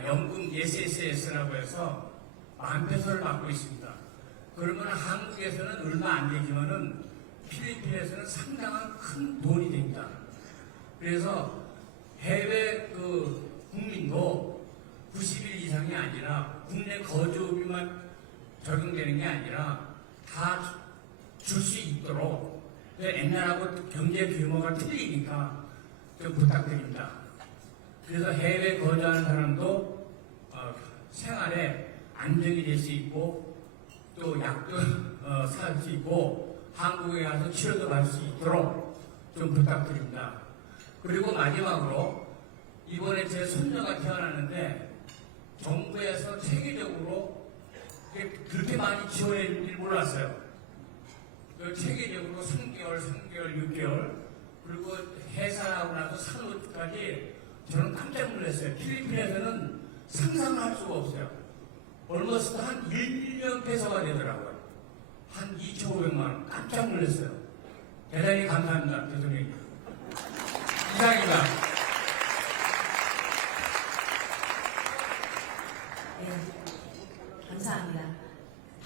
연금 SSS라고 해서 10,000페소를 받고 있습니다. 그러면 한국에서는 얼마 안 되지만은 필리핀에서는 상당한 큰 돈이 됩니다. 그래서 해외 국민도 90일 이상이 아니라 국내 거주비만 적용되는 게 아니라 다 줄 수 있도록 옛날하고 경제 규모가 틀리니까 좀 부탁드립니다. 그래서 해외 거주하는 사람도 생활에 안정이 될 수 있고 또 약도 살 수 있고 한국에 가서 치료도 받을 수 있도록 좀 부탁드립니다. 그리고 마지막으로 이번에 제 손녀가 태어났는데 정부에서 체계적으로 그렇게 많이 지원해 줄 줄 몰랐어요. 체계적으로 3개월, 6개월 그리고 해산하고 나서 산후까지 저는 깜짝 놀랐어요. 필리핀에서는 상상할 수가 없어요. 얼마스 한 1년 배서가 되더라고요. 한 2,500만 원. 깜짝 놀랐어요. 대단히 감사합니다, 대통령님. 이상입니다. 네, 감사합니다.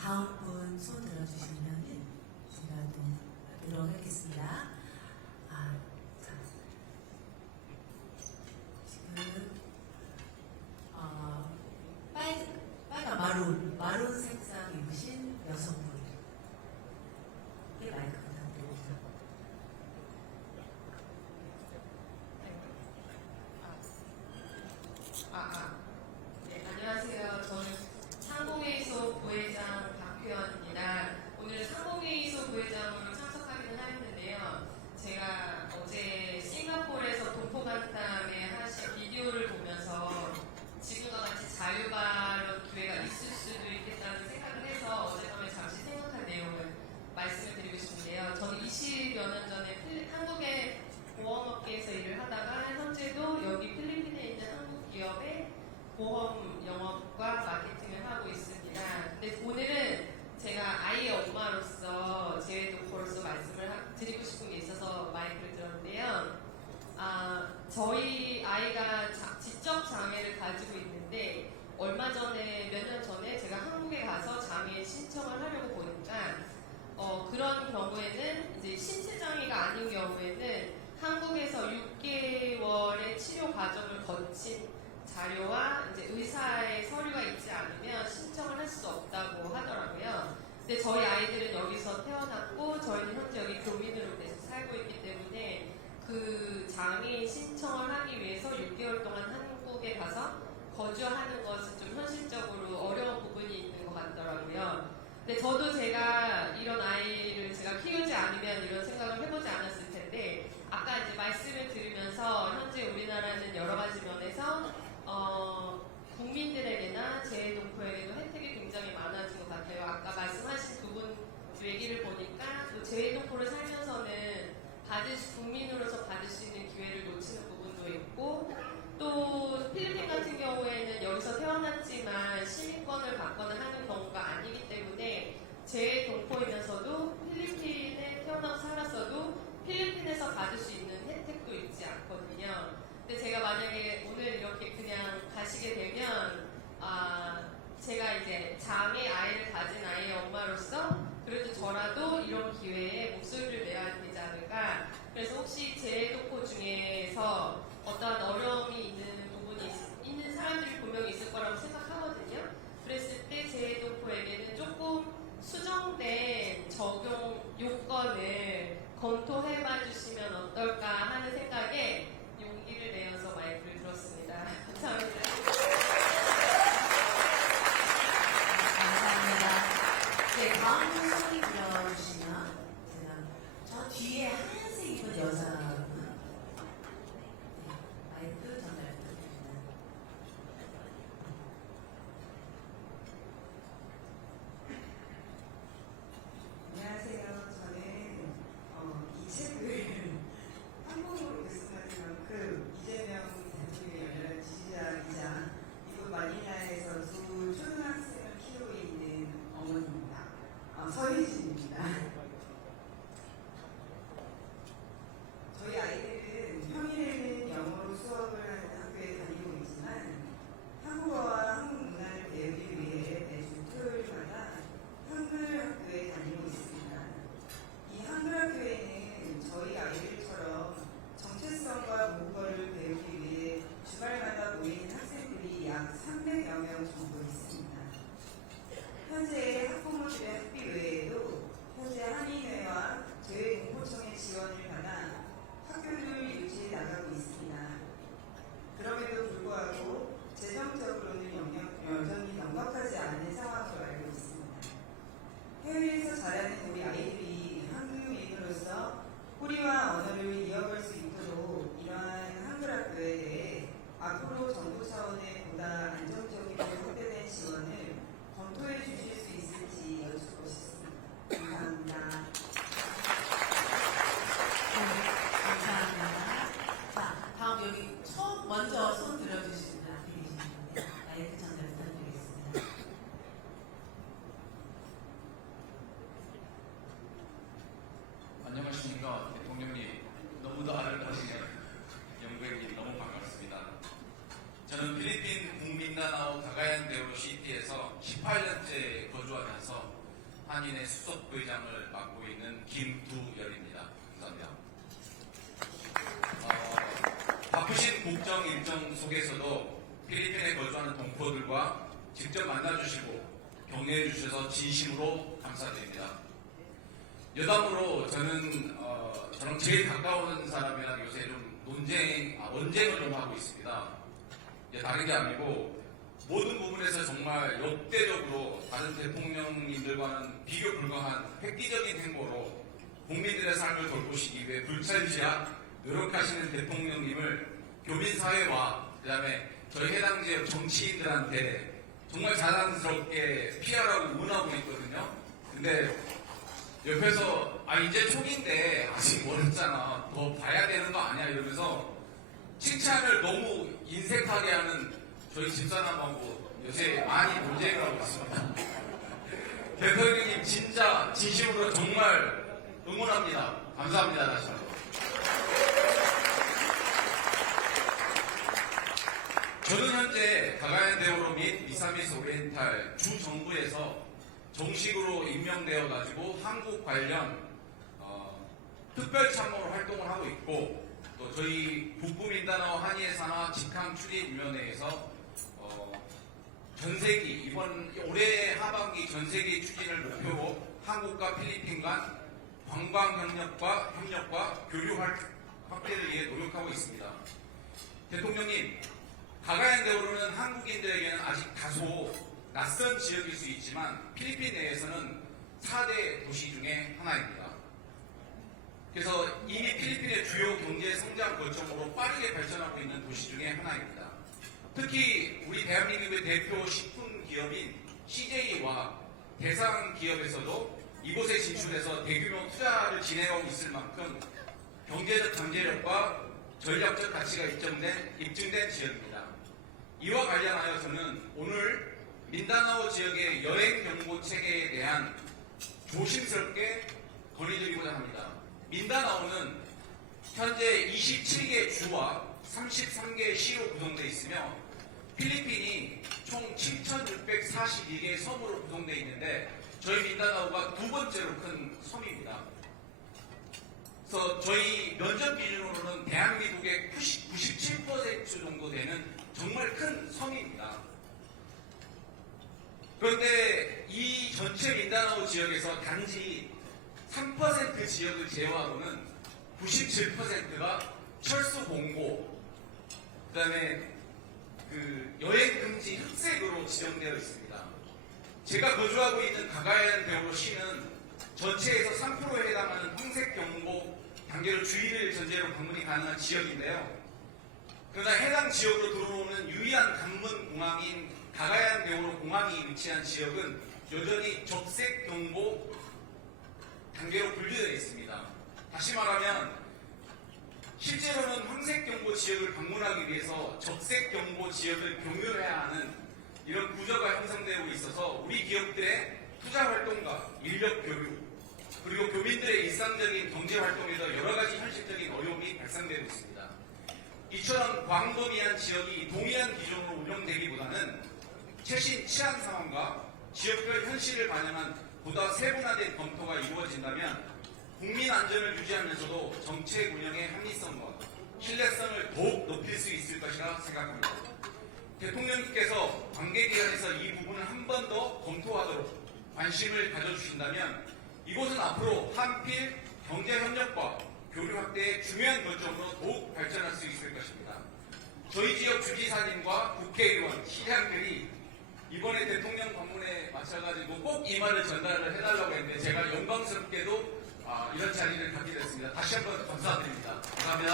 다음 분 손 들어주시면 제가 또 하도록 하겠습니다. 자, 지금 빨간 마룬 색상 입으신 여성분. 마이크 부탁드립니다. 네, 안녕하세요. 저는 상공회의소 부회장 박효연입니다. 오늘 상공회의소 부회장으로 참석하기는 하였는데요. 제가 어제 싱가포르에서 동포간담회 하신 비디오를 보면서 지금과 같이 자유발언 기회가 있을 수도 있겠다는 생각을 해서 어젯밤에 잠시 생각한 내용을 말씀을 드리고 싶은데요. 저는 20여 년 전에 한국의 보험업계에서 일을 하다가 현재도 여기 필리핀에 있는 한국 기업의 보험 영업과 마케팅을 하고 있습니다. 근데 오늘은 제가 아이의 엄마로서 재외동포로서 말씀을 드리고 싶은 게 있어서 마이크를 들었는데요. 저희 아이가 지적 장애를 가지고 있는데 얼마 전에 몇 년 전에 제가 한국에 가서 장애 신청을 하려고 보니까 그런 경우에는 이제 신체 장애가 아닌 경우에는 한국에서 6개월의 치료 과정을 거친 자료와 이제 의사의 서류가 있지 않으면 신청을 할 수 없다고 하더라고요. 근데 저희 아이들은 여기서 태어났고 저희는 현재 여기 교민으로 돼서 살고 있기 때문에 그 장애인 신청을 하기 위해서 6개월 동안 한국에 가서 거주하는 것은 좀 현실적으로 어려운 부분이 있는 것 같더라고요. 근데 저도 제가 이런 아이를 제가 키우지 않으면 이런 생각을 해보지 않았을 텐데 아까 이제 말씀을 들으면서 현재 우리나라는 여러 가지 면에서 국민들에게나 재외동포에게도 혜택이 굉장히 많아진 것 같아요. 아까 말씀하신 두 분 얘기를 보니까 또 재외동포를 살면서는 국민으로서 받을 수 있는 기회를 놓치는 부분도 있고 또 필리핀 같은 경우에는 여기서 태어났지만 시민권을 받거나 하는 경우가 아니기 때문에 재외동포이면서도 필리핀에 태어나고 살았어도 필리핀에서 받을 수 있는 혜택도 있지 않거든요. 근데 제가 만약에 오늘 이렇게 그냥 가시게 되면 제가 이제 장애 아이를 가진 아이의 엄마로서 그래도 저라도 이런 기회에 목소리를 내야 되지 않을까. 그래서 혹시 재외동포 중에서 어떠한 어려움이 있는 부분이 있는 사람들이 분명히 있을 거라고 생각하거든요. 그랬을 때 재외동포에게는 조금 수정된 적용 요건을 검토해봐 주시면 어떨까 하는 생각에 용기를 내어서 마이크를 들었습니다. 감사합니다. 감사합니다. 네, 다음 소리 불러주시면 저 뒤에 하얀색 입은 여자분 마이크 전달 부탁드립니다. 안녕하세요. 저는 이 책을 한국어로 계속하는 만큼 이재명 대통령의 열렬한 지지자이자 이곳 마닐라에서도 초등학생을 키우고 있는 어머니입니다. 서희진입니다. 저희 아이들은 평일에는 영어로 수업을 하는 학교에 다니고 있지만 한국어와 한국 문화를 배우기 위해 매주 토요일마다 한글 학교에 다니고 있습니다. 이 한글 학교에는 저희 아이들처럼 정체성과 모국어를 배우기 위해 주말마다 모이는 학생들이 약 300여 명 정도 있습니다. 현재 앞으로 정부 차원의 보다 안정적이고 확대된 지원을 검토해 주실 수 있을지 여쭙고 싶습니다. 감사합니다. 감사합니다. 자, 다음 여기 먼저 손 들어주시는 분 앞에 계신 분들 마이크 전달 부탁드리겠습니다. 안녕하십니까. 대통령님, 너무도 아름다우시네요. 영부님 너무 반갑습니다. 저는 필리핀 국민다나오 가가얀 대우로 시티에서 18년째 거주하면서 한인의 수석부의장을 맡고 있는 김두열입니다. 감사합니다. 바쁘신 국정 일정 속에서도 필리핀에 거주하는 동포들과 직접 만나주시고 격려해 주셔서 진심으로 감사드립니다. 여담으로 저는 저랑 제일 가까운 사람이랑 요새 좀 언쟁을 좀 하고 있습니다. 다른 게 아니고 모든 부분에서 정말 역대적으로 다른 대통령님들과는 비교 불가한 획기적인 행보로 국민들의 삶을 돌보시기 위해 불찰지야 노력하시는 대통령님을 교민사회와 그다음에 저희 해당 지역 정치인들한테 정말 자랑스럽게 피하라고 응원하고 있거든요. 근데 옆에서 이제 초기인데 아직 멀었잖아, 더 봐야 되는 거 아니야 이러면서 칭찬을 너무 인색하게 하는 저희 집사람하고 요새 많이 논쟁을 하고 있습니다. 대통령님 진짜 진심으로 정말 응원합니다. 감사합니다. 다시 한번. 저는 현재 가가얀 대우로 및 미사미스 오리엔탈 주 정부에서 정식으로 임명되어 가지고 한국 관련 특별 참모로 활동을 하고 있고, 또 저희 북부 민다나오 한일 산하 직항 출입위원회에서 전세기 이번 올해 하반기 전세기 추진을 목표로 한국과 필리핀 간 관광 협력과 교류 확대를 위해 노력하고 있습니다. 대통령님, 가가얀 대우로는 한국인들에게는 아직 다소 낯선 지역일 수 있지만 필리핀 내에서는 4대 도시 중에 하나입니다. 그래서 이미 필리핀의 주요 경제 성장 거점으로 빠르게 발전하고 있는 도시 중에 하나입니다. 특히 우리 대한민국의 대표 식품 기업인 CJ와 대상 기업에서도 이곳에 진출해서 대규모 투자를 진행하고 있을 만큼 경제적 잠재력과 전략적 가치가 입증된 지역입니다. 이와 관련하여 저는 오늘 민다나오 지역의 여행 정보 체계에 대한 조심스럽게 건의드리고자 합니다. 민다나오는 현재 27개 주와 33개 시로 구성되어 있으며 필리핀이 총 7,642개의 섬으로 구성되어 있는데 저희 민다나오가 두 번째로 큰 섬입니다. 그래서 저희 면적 기준으로는 대한민국의 97% 정도 되는 정말 큰 섬입니다. 그런데 이 전체 민다나오 지역에서 단지 3% 지역을 제외하고는 97%가 철수 공고, 그 다음에 여행 금지 흑색으로 지정되어 있습니다. 제가 거주하고 있는 가가얀 대우로 시는 전체에서 3%에 해당하는 황색 경보 단계로 주의를 전제로 방문이 가능한 지역인데요. 그러나 해당 지역으로 들어오는 유일한 관문 공항인 가가얀 대우로 공항이 위치한 지역은 여전히 적색 경보 단계로 분류되어 있습니다. 다시 말하면 실제로는 황색 경보 지역을 방문하기 위해서 적색 경보 지역을 경유해야 하는 이런 구조가 형성되고 있어서 우리 기업들의 투자 활동과 인력 교류, 그리고 교민들의 일상적인 경제 활동에서 여러 가지 현실적인 어려움이 발생되고 있습니다. 이처럼 광범위한 지역이 동일한 기준으로 운영되기보다는 최신 치안 상황과 지역별 현실을 반영한 보다 세분화된 검토가 이루어진다면 국민 안전을 유지하면서도 정책 운영의 합리성과 신뢰성을 더욱 높일 수 있을 것이라 생각합니다. 대통령님께서 관계기관에서 이 부분을 한 번 더 검토하도록 관심을 가져주신다면 이곳은 앞으로 한필 경제협력과 교류 확대의 중요한 거점으로 더욱 발전할 수 있을 것입니다. 저희 지역 주지사님과 국회의원, 시장들이 이번에 대통령 방문에 맞춰가지고 꼭 이 말을 전달을 해달라고 했는데 제가 영광스럽게도 이런 자리를 갖게 됐습니다. 다시 한번 감사드립니다. 감사합니다.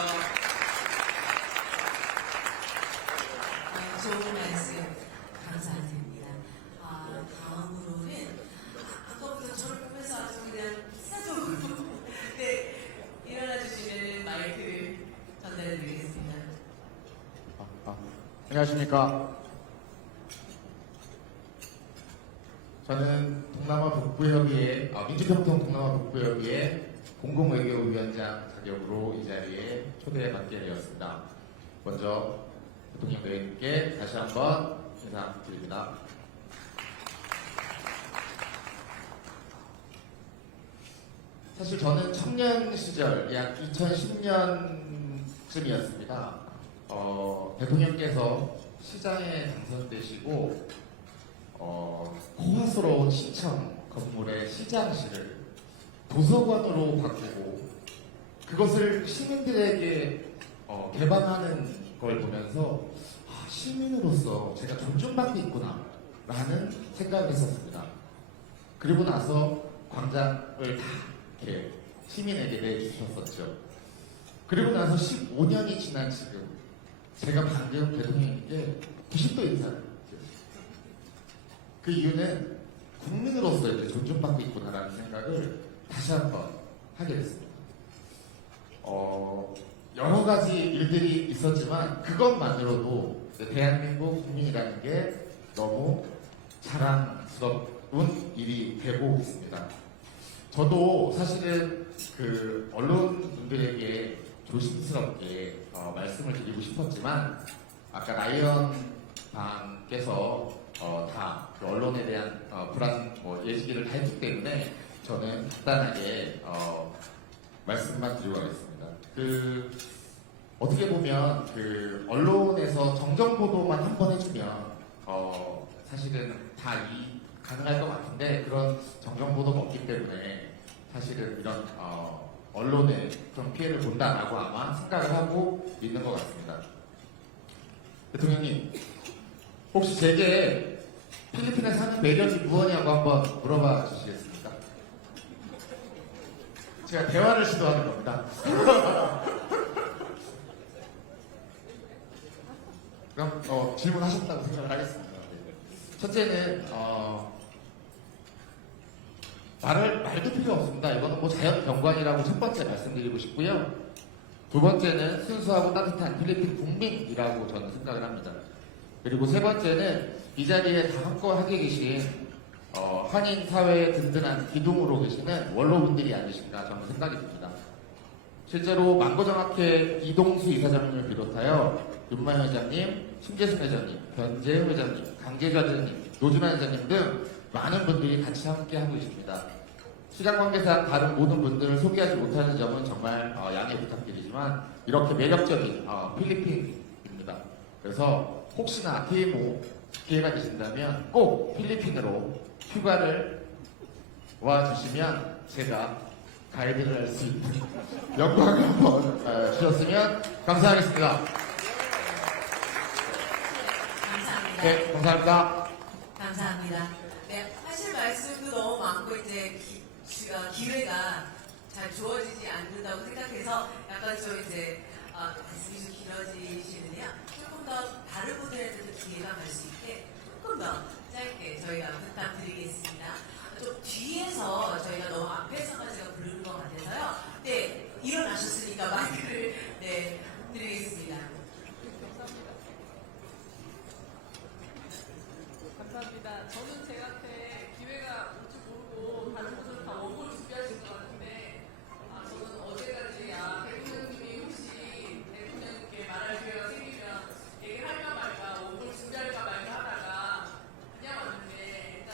좋은 말씀 감사드립니다. 다음으로는 아까부터 저를 보면서 아주 그냥 사적으로 네, 일어나 주시면 마이크를 전달해 드리겠습니다. 안녕하십니까. 저는 동남아 북부협의회, 민주평통 동남아 북부협의회 공공외교위원장 자격으로 이 자리에 초대받게 되었습니다. 먼저 대통령 대회님께 다시 한번 인사드립니다. 사실 저는 청년 시절 약 2010년쯤이었습니다. 대통령께서 시장에 당선되시고 호화스러운 시청 건물의 시장실을 도서관으로 바꾸고 그것을 시민들에게 개방하는 걸 보면서 시민으로서 제가 존중받고 있구나 라는 생각을 했었습니다. 그리고 나서 광장을 다 이렇게 시민에게 내주셨었죠. 그리고 나서 15년이 지난 지금 제가 방금 대통령님께 90도 인사를 드렸습니다. 그 이유는 국민으로서 이제 존중받고 있구나라는 생각을 다시 한번 하게 됐습니다. 여러 가지 일들이 있었지만 그것만으로도 대한민국 국민이라는 게 너무 자랑스러운 일이 되고 있습니다. 저도 사실은 그 언론분들에게 조심스럽게 말씀을 드리고 싶었지만 아까 라이언 방께서 다 언론에 대한 예지기를 다 했기 때문에 저는 간단하게 말씀만 드리고 가겠습니다. 어떻게 보면 언론에서 정정 보도만 한 번 해주면 사실은 다 가능할 것 같은데 그런 정정 보도가 없기 때문에 사실은 이런 언론에 좀 피해를 본다라고 아마 생각을 하고 있는 것 같습니다. 대통령님, 혹시 제게 필리핀에 사는 매력이 무엇이냐고 한번 물어봐 주시겠습니까? 제가 대화를 시도하는 겁니다. 그럼 질문하셨다고 생각을 하겠습니다. 첫째는 말도 필요 없습니다. 이거는 뭐 자연 경관이라고 첫 번째 말씀드리고 싶고요. 두 번째는 순수하고 따뜻한 필리핀 국민이라고 저는 생각을 합니다. 그리고 세 번째는 이 자리에 다 함께 계신 한인 사회의 든든한 기둥으로 계시는 원로분들이 아니신가 저는 생각이 듭니다. 실제로 망고정학회 이동수 이사장님을 비롯하여 윤만 회장님, 심재순 회장님, 변재현 회장님, 강재주 회장님, 노준환 회장님 등 많은 분들이 같이 함께 하고 있습니다. 시장 관계상 다른 모든 분들을 소개하지 못하는 점은 정말 양해 부탁드리지만 이렇게 매력적인 필리핀입니다. 그래서 혹시나 TMO 기회가 되신다면 꼭 필리핀으로 휴가를 와주시면 제가 가이드를 할 수 있는 영광을 한번 주셨으면 감사하겠습니다. 감사합니다. 네, 감사합니다. 감사합니다. 네, 하실 말씀도 너무 많고 이제 기회가 잘 주어지지 않는다고 생각해서 약간 좀 이제 말씀이 좀 길어지시는데요. 조금 더 다른 분들한테도 기회가 갈 수 있게 조금 더 짧게 저희가 부탁드리겠습니다. 좀 뒤에서 저희가 너무 앞에서만 제가 부르는 것 같아서요. 네, 일어나셨으니까 마이크를 네, 드리겠습니다. 감사합니다. 저는 제한테 기회가 올 줄 모르고 다른 분들은 다 원고를 준비하신 것 같은데 저는 어제까지 대통령님이 혹시 대통령님께 말할 기회가 생기면 얘기할까 말까 원고를 준비할까 말까 하다가 그냥 왔는데 일단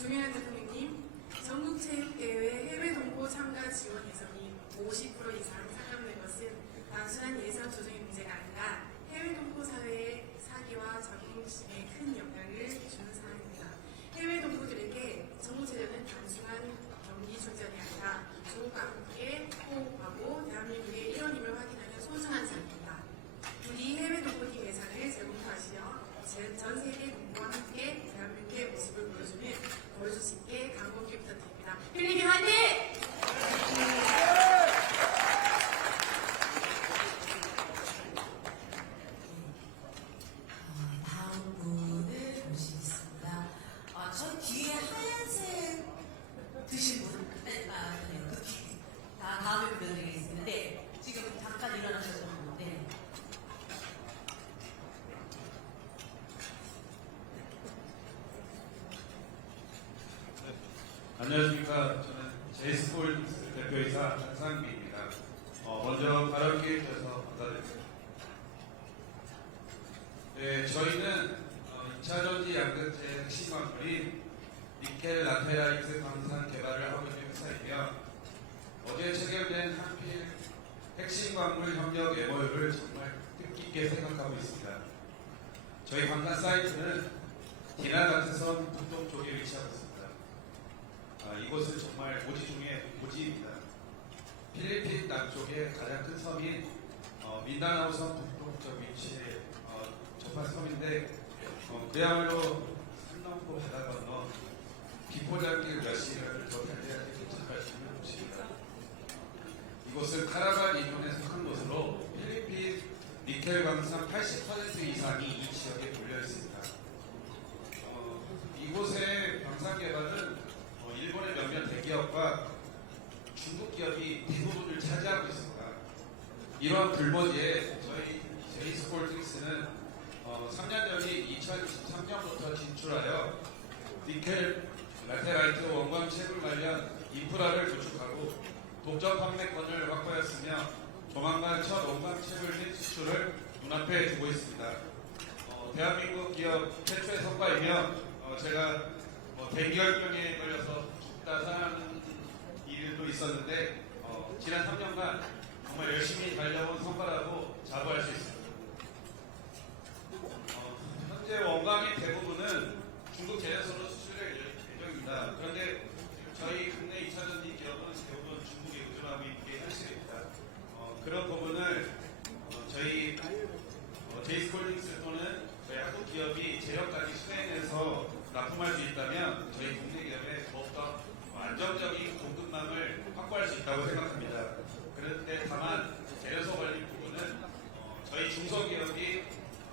조명현 대통령님, 전국체육대회 해외 동포 참가 지원 예산이 50% 이상 상감된 것은 단순한 예산 조정의 문제가 아니라 해외 동포 사회의 사기와 자긍심에 큰 영향을 주는 사안입니다. 해외 동포들에게 전국체전은 단순한 경기 출전이 아니라 조국과 함께 호흡하고 대한민국의 일원임을 확인하는 소중한 자리입니다. 부디 해외 동포팀 예산을 재검토하시며 전 세계 동포와 함께 대한민국의 모습을 보여줄 수 있게 강곡히 부탁드립니다. 필리핀 화이팅! 다음 분을 모시겠습니다. 저 뒤에 하얀색 드신 분, 다음에 보여드리겠습니다. 네, 지금 잠깐 일어나셨던 분. 네. 안녕하십니까. 저는 제이스폴 대표이사 장상기입니다. 먼저 발언 기회 주셔서 감사드립니다. 네, 저희는 2차 전지 양극재 핵심 광물인 니켈 라테라이트 광산 개발을 하고 있는 회사이며 어제 체결된 한필 핵심 광물 협력 MOU를 정말 뜻깊게 생각하고 있습니다. 저희 광산 사이트는 디나 같은 섬 북동쪽에 위치하고 있습니다. 이곳은 정말 고지 중에 고지입니다. 필리핀 남쪽의 가장 큰 섬인 민다나오 섬 북동쪽 위치에 접한 섬인데 그야말로 산 넘고 바다 건너 비포장길 몇 시간을 더 달려야지 도착할 수 있는 곳입니다. 이곳은 카라반 인근에 속한 곳으로 필리핀 니켈 광산 80% 이상이 이 지역에 몰려 있습니다. 이곳의 광산 개발은 일본의 몇몇 대기업과 중국 기업이 대부분을 차지하고 있습니다. 이러한 불모지에 저희 제이스폴틱스는 3년 전인 2023년부터 진출하여 니켈 라테라이트 원광 채굴 관련 인프라를 구축하고 독점 판매권을 확보했으며 조만간 첫 원광 채굴 및 수출을 눈앞에 두고 있습니다. 대한민국 기업 최초의 성과이며 제가 대기혈병에 걸려서 죽다 사는 일도 있었는데 지난 3년간 정말 열심히 달려온 성과라고 자부할 수 있습니다. 현재 원광의 대부분은 중국 제조소로 수출될 예정입니다. 그런데 저희 국내 2차전지 기업은 대부분 중국에 의존하고 있는 게 현실입니다. 그런 부분을 저희 제이스콜링스 또는 저희 한국 기업이 재료까지 수행해서 납품할 수 있다면 저희 국내 기업에 더욱더 안정적인 공급망을 확보할 수 있다고 생각합니다. 그런데 다만 재료소 관리 부분은 저희 중소기업이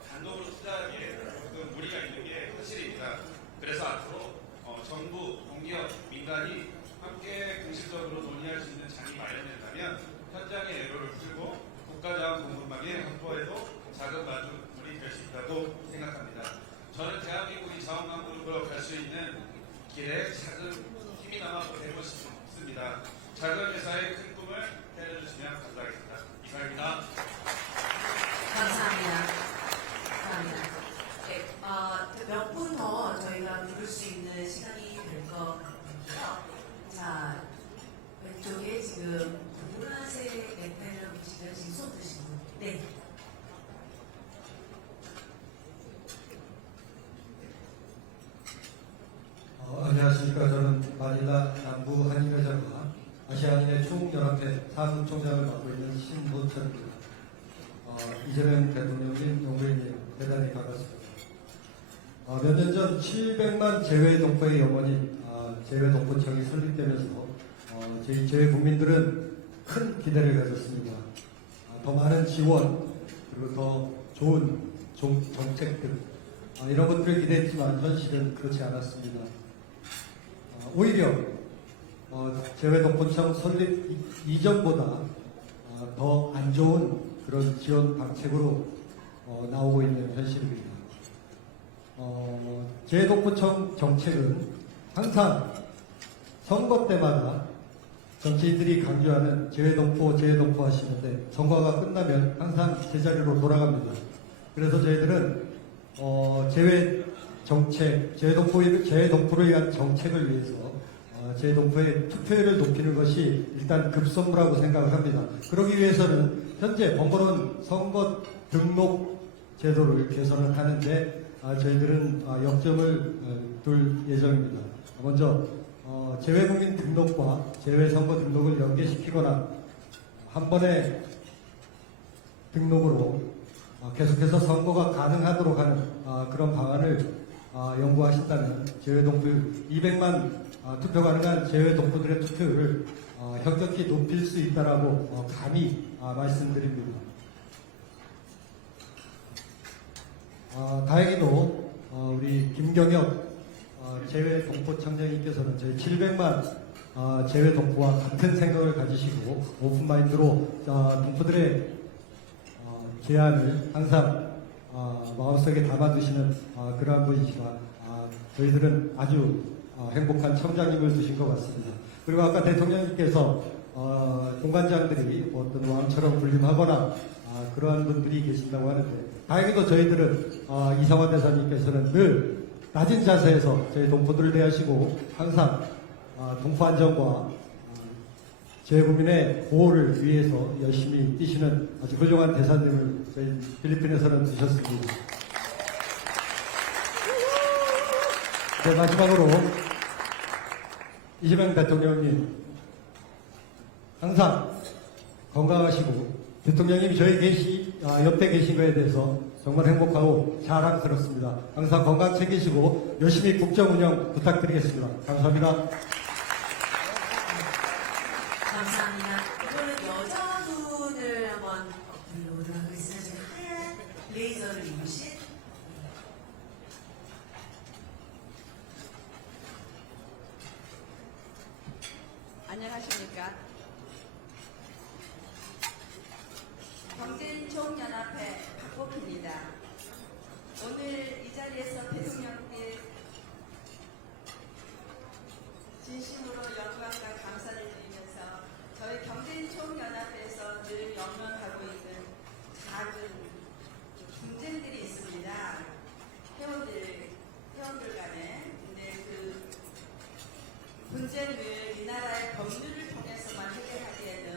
단독으로 투자하기에 조금 무리가 있는 게 사실입니다. 그래서 앞으로 정부, 공기업, 민간이 함께 공식적으로 논의할 수 있는 장이 마련된다면 현장의 애로를 풀고 국가자원 공급망의 확보에도 작은 마중물이 될 수 있다고 생각합니다. 저는 대한민국이 자원강국으로 갈 수 있는 길에 작은 힘이나마 되고 싶습니다. 작은 회사의 큰 꿈을 때려주시면 감사하겠습니다. 이상입니다. 감사합니다. 감사합니다. 네, 몇 분 더 저희가 부를 수 있는 시간이 될 것 같고요. 자, 왼쪽에 지금 보라색 넥타이를 입으시면 지금 손 드신 분. 네. 안녕하십니까. 저는 마닐라 남부 한인회장과 아시아인의 총연합회 사무총장을 맡고 있는 신보철입니다. 이재명 대통령님, 농구인님 대단히 반갑습니다. 몇 년 전 700만 재외동포의 영원히 재외동포청이 설립되면서 저희 재외국민들은 큰 기대를 가졌습니다. 더 많은 지원 그리고 더 좋은 정책들 이런 것들을 기대했지만 현실은 그렇지 않았습니다. 오히려 재외동포청 설립 이전보다 더 안 좋은 그런 지원 방책으로 나오고 있는 현실입니다. 재외동포청 정책은 항상 선거 때마다 정치인들이 강조하는 재외동포 하시는데 선거가 끝나면 항상 제자리로 돌아갑니다. 그래서 저희들은 정책, 재동포를 위한 정책을 위해서 재동포의 투표율을 높이는 것이 일단 급선무라고 생각을 합니다. 그러기 위해서는 현재 번거로운 선거 등록 제도를 개선을 하는데 저희들은 역점을 둘 예정입니다. 먼저 재외국민 등록과 재외선거 등록을 연계시키거나 한 번의 등록으로 계속해서 선거가 가능하도록 하는 그런 방안을 연구하신다면 재외동포율 200만 투표 가능한 재외동포들의 투표율을 현격히 높일 수 있다라고 감히 말씀드립니다. 다행히도 우리 김경엽 재외동포청장님께서는 저희 700만 재외동포와 같은 생각을 가지시고 오픈마인드로 동포들의 제안을 항상 마음속에 담아두시는 그러한 분이시라 저희들은 아주 행복한 청장님을 두신 것 같습니다. 그리고 아까 대통령님께서 공관장들이 어떤 왕처럼 군림하거나 그러한 분들이 계신다고 하는데 다행히도 저희들은 이상화 대사님께서는 늘 낮은 자세에서 저희 동포들을 대하시고 항상 동포 안정과 재국민의 보호를 위해서 열심히 뛰시는 아주 훌륭한 대사님을 저희 필리핀에서는 두셨습니다. 네, 마지막으로 이재명 대통령님 항상 건강하시고 대통령님이 저희 옆에 계신 것에 대해서 정말 행복하고 자랑스럽습니다. 항상 건강 챙기시고 열심히 국정 운영 부탁드리겠습니다. 감사합니다. 감사합니다. 이번엔 여자분을 한번 불러보도록 하겠습니다. 지금 하얀 블레이저를 입으신 안녕하십니까. 경제인총연합회 박복희입니다. 오늘 이 자리에서 대통령께 진심으로 영광과 감사를 드리면서 저희 경제인총연합회에서 늘 영면하고 있는 작은 분쟁들이 있습니다. 회원들 간에. 근데 그 분쟁을 이 나라의 법률을 통해서만 해결하기에는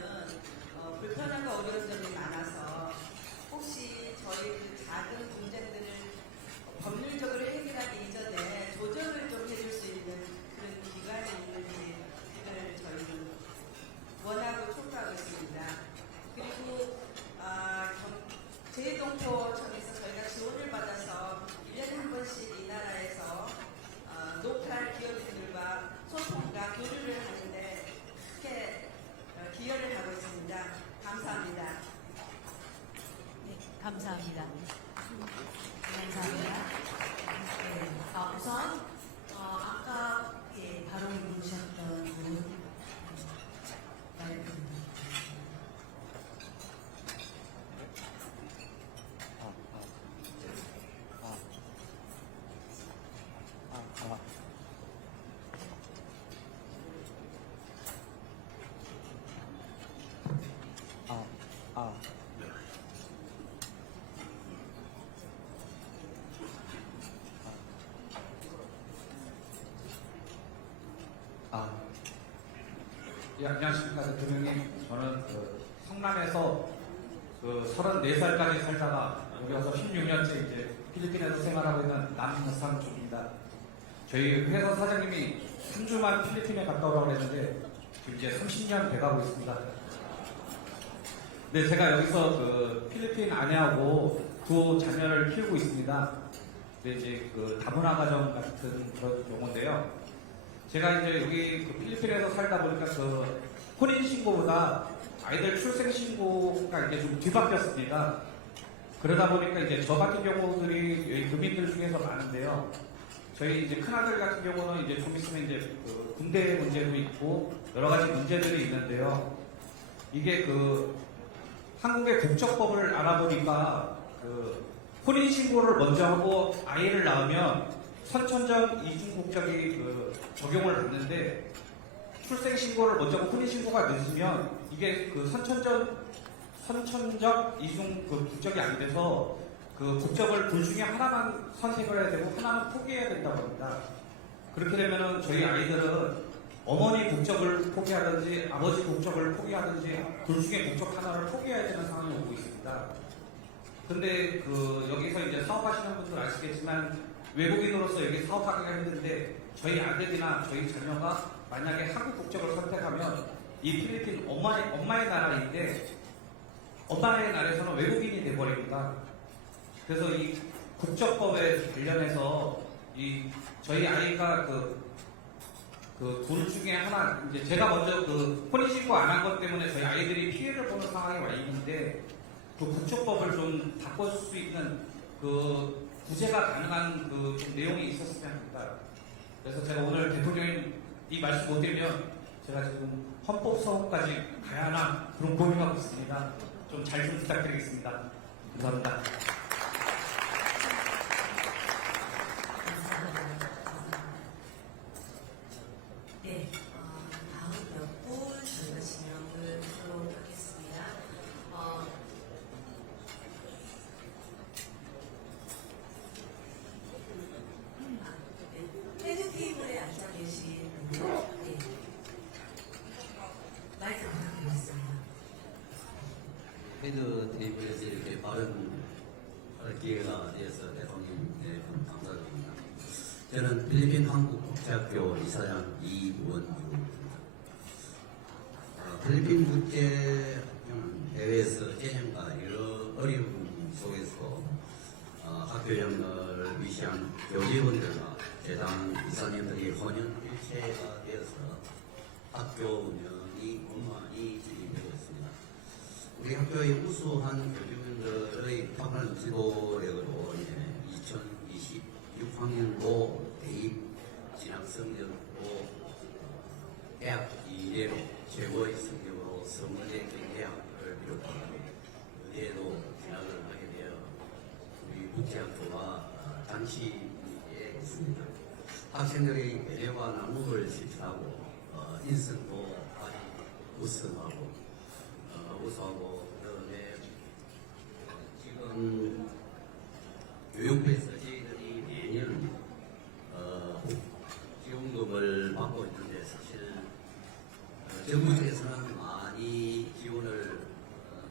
불편함과 어려운 점이 많아서 혹시 저희 그 작은 문제들을 법률적으로 해결하기 이전에 조정을 좀 해줄 수 있는 그런 기관이 있는지 그걸 저희는 원하고 촉구하고 있습니다. 그리고 재동포청에서 저희가 지원을 받아서 1년에 한 번씩 이 나라에서 로컬 기업인들과 소통과 교류를 하는데 크게 기여를 하고 있습니다. 감사합니다. 네, 감사합니다. 감사합니다. 네, 우선 아까 바로 입으셨던 분 예, 안녕하십니까 대통령님. 저는 성남에서 34살까지 살다가 여기 와서 16년째 이제 필리핀에서 생활하고 있는 남상중입니다. 저희 회사 사장님이 3주만 필리핀에 갔다 오라고 했는데 지금 이제 30년 돼가고 있습니다. 네, 제가 여기서 필리핀 아내하고 두 자녀를 키우고 있습니다. 근데 이제 다문화 가정 같은 그런 경우인데요. 제가 이제 여기 필리핀에서 살다 보니까 혼인신고보다 아이들 출생신고가 이제 좀 뒤바뀌었습니다. 그러다 보니까 이제 저 같은 경우들이 여기 교민들 중에서 많은데요. 저희 이제 큰아들 같은 경우는 이제 좀 있으면 이제 군대 문제도 있고 여러 가지 문제들이 있는데요. 이게 한국의 국적법을 알아보니까 혼인신고를 먼저 하고 아이를 낳으면 선천적 이중국적이 적용을 받는데 출생신고를 먼저 하고 혼인신고가 늦으면 이게 선천적 이중 국적이 안 돼서 그 국적을 둘 중에 하나만 선택을 해야 되고 하나는 포기해야 된다고 합니다. 그렇게 되면은 저희 아이들은 어머니 국적을 포기하든지 아버지 국적을 포기하든지 둘 중에 국적 하나를 포기해야 되는 상황이 오고 있습니다. 근데 그 여기서 이제 사업하시는 분들 아시겠지만 외국인으로서 여기 사업하기가 힘든데 저희 아들이나 저희 자녀가 만약에 한국 국적을 선택하면 이 필리핀 엄마의 나라인데 엄마의 나라에서는 외국인이 돼버립니다. 그래서 이 국적법에 관련해서 이 저희 아이가 그 둘 중에 하나 이제 제가 먼저 그 혼인신고 안 한 것 때문에 저희 아이들이 피해를 보는 상황이 와 있는데 그 국적법을 좀 바꿀 수 있는 그 구제가 가능한 그 좀 내용이 있었으면 합니다. 그래서 제가 오늘 대통령님 이 말씀 못 드리면 제가 지금 헌법 소원까지 가야 하나 그런 고민하고 있습니다. 좀 잘 좀 부탁드리겠습니다. 감사합니다. 네, 다음 몇 분 저희가 진행을 하도록 하겠습니다. 헤드 테이블에 앉아 계신 분, 네. 마이크 부탁드리겠습니다. 헤드 테이블에서 이렇게 발언할 기회가 되어서 대통령 여러분 감사드립니다. 저는 필리핀 한국국제학교 이사장 이원주입니다. 필리핀 국제학교는 해외에서 재정과 여러 어려움 속에서 학교장을 위시한 교직원들과 재단 이사님들이 혼연일체가 되어서 학교 운영이 원만히 진행되고 있습니다. 우리 학교의 우수한 교직원들의 탁월한 지도력으로 2026학년도 대입 진학 성적으로 대학 이래로 최고의 성적으로 서울대 경대학을 비롯한 의대도 진학을 하게 되어 우리 국제학교와 단시에 있습니다. 학생들의 배려와 나눔을 실천하고 인성도 아주 우수하고 그다음에 지금 교육부에서 저희들이 매년 지원금을 받고 있는데 사실 정부 쪽에서는 많이 지원을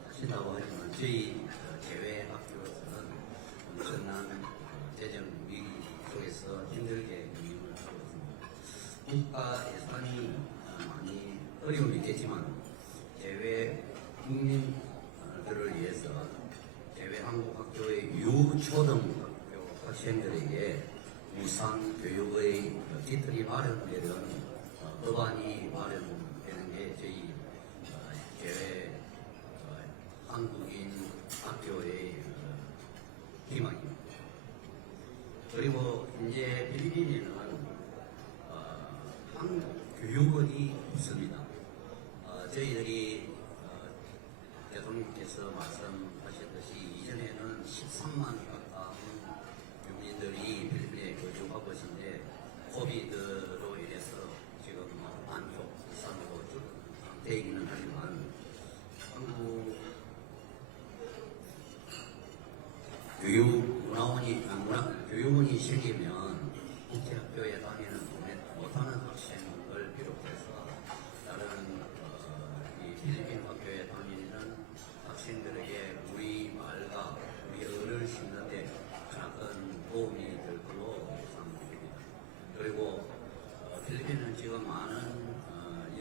하신다고 하지만 저희 제외 학교에서는 엄청난 재정 위기 속에서 힘들게 운영을 하고 있습니다. 국가 예산이 많이 어려움이 있겠지만 제외 국민들을 위해서 제외 한국학교의 유초등학교 학생들에게 무상 교육의 기틀이 마련되는 법안이 마련되는 게 저희 제외 한국인 학교의 희망입니다. 그리고 이제 필리핀에는 한국 교육원이 없습니다. 저희들이 대통령께서 말씀하셨듯이 이전에는 13만 가까운 교민들이 필리핀에 거주하고 계신데 코비드로 인해서 지금 만족 이상으로 쭉 상태이기는 하지만 한국 교육원이 생기면 국제학교에 다니는 못하는 학생을 비롯해서 다른 이 필리핀 학교에 다니는 학생들에게 우리 말과 우리 언어를 심는데 큰 도움이 될 걸로 예상됩니다. 그리고 필리핀은 지금 많은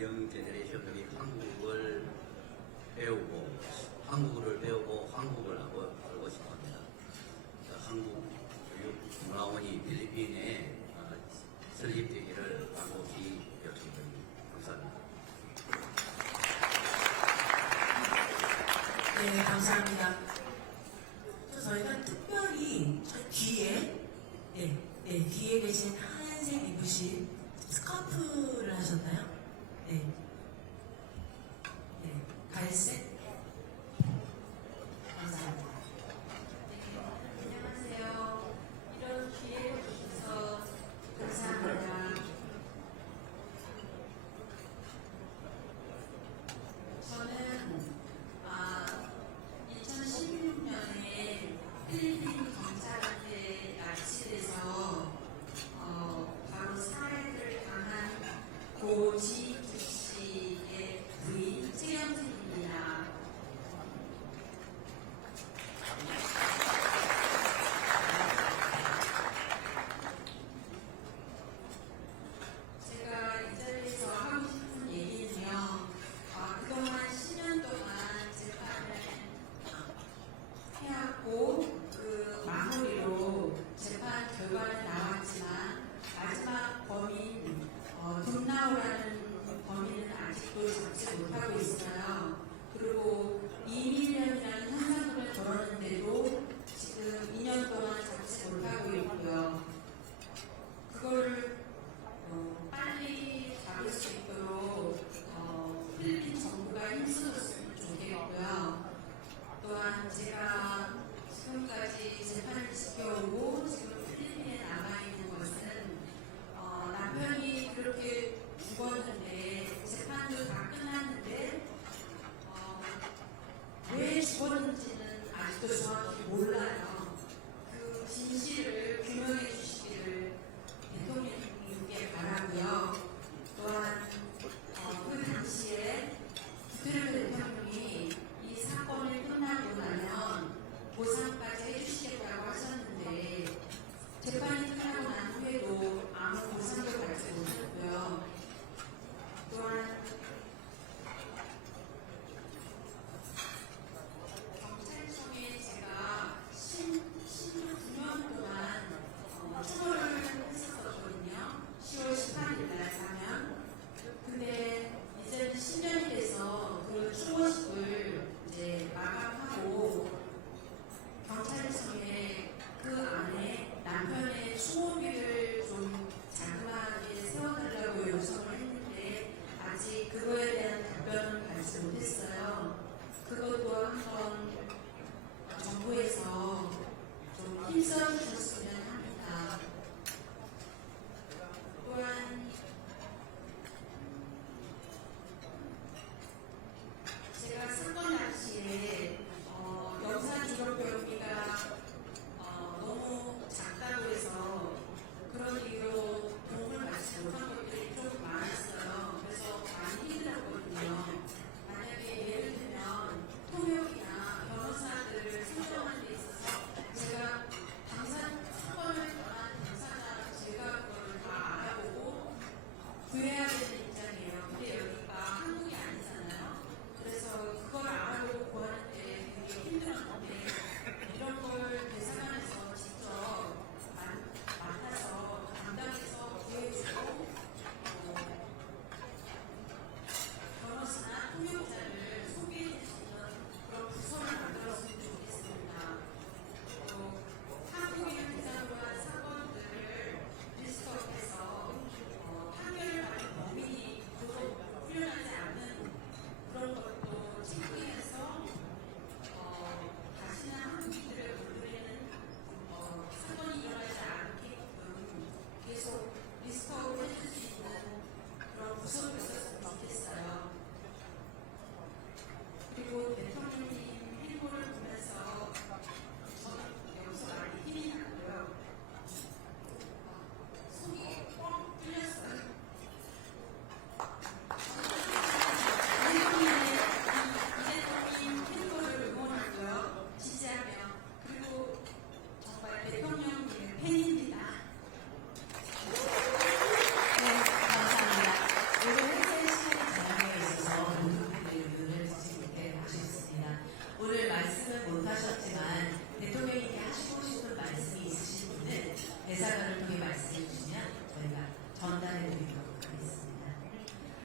영 제너레이션들이 한국어를 배우고 한국을 알고 싶어합니다. 한국 교육문화원이 필리핀에 설립되기를 간곡히 요청드립니다. 감사합니다. 네, 감사합니다. 저희가 특별히 저 뒤에, 뒤에 계신 하얀색 입으신 스카프를 하셨나요? 네. 갈색? 감사합니다. 안녕하세요. 이런 기회를 주셔서 감사합니다. 저는 2016년에 필리핀 고지기씨의 부인 최영진입니다. 제가 이 자리에서 하고 싶은 얘기는요, 그동안 10년 동안 재판을 해왔고, 그 마무리로 재판 결과는 나왔지만, 마지막 범인, 돈나오라는 범인은 아직도 잡지 못하고 있어요. 그리고 이민련이라는 현상금을 걸었는데도 지금 2년 동안 잡지 못하고 있고요. 그거를 빨리 잡을 수 있도록 필리핀 정부가 힘써줬으면 좋겠고요. 또한 제가 지금까지 재판을 지켜오고 지금 필리핀에 남아있는 것은 남편이 그렇게 죽었는데 재판도 다 끝났는데 왜 죽었는지는 아직도 정확히 몰라요. 그 진실을 규명해 주시기를 대통령님께 바라고요. 또한 그 당시에 두테르테 대통령이 이 사건이 끝나고 나면 보상까지 해주시겠다고 하셨는데 재판이 끝나고 난 후에도 아무 보상도 받지 못했고요. 또한 경찰청에 제가 19년 동안 추모를 했었거든요. 10월 18일 날 가면. 근데 이제는 10년이 돼서 그 추모식을 이제 마감하고 경찰청에 그 안에 남편의 추모비를 좀 자그마하게 세워달라고 요청을 했는데 아직 그거에 대한 답변은 받지 못했어요. 그것도 한번 정부에서 좀 힘써 주셨으면 합니다. 또한 제가 사건 당시에 영상 기록 병기가 너무 작다고 해서 그런 이유로 도움을 받지 못한 것들이 좀 많았어요. 그래서 많이 힘들었거든요. 만약에 예를 들면 통역이나 변호사들을 선정하는 데 있어서 제가 사건을 당한 당사자 제가 그걸 다 알아보고 구해야 되는 입장이에요. 근데 여기가 한국이 아니잖아요. 그래서 그걸 알아보고 구하는데 되게 힘들었는데 이런 걸 대사관에서 직접 만나서 담당해서 구해주고 변호사나 통역자를 소개해 주시는 그런 부서를 만들었으면 좋겠습니다. 또 한국인을 대상으로 한 사건들을 리스트업해서 판결을 받은 범인이 풀려나지 않는 그런 것도 체크해서 다시는 한국인들의 얼굴에는 사건이 일어나지 않게끔 계속 리스트업을 해줄 수 있는 그런 구석이 있었으면 좋겠어요.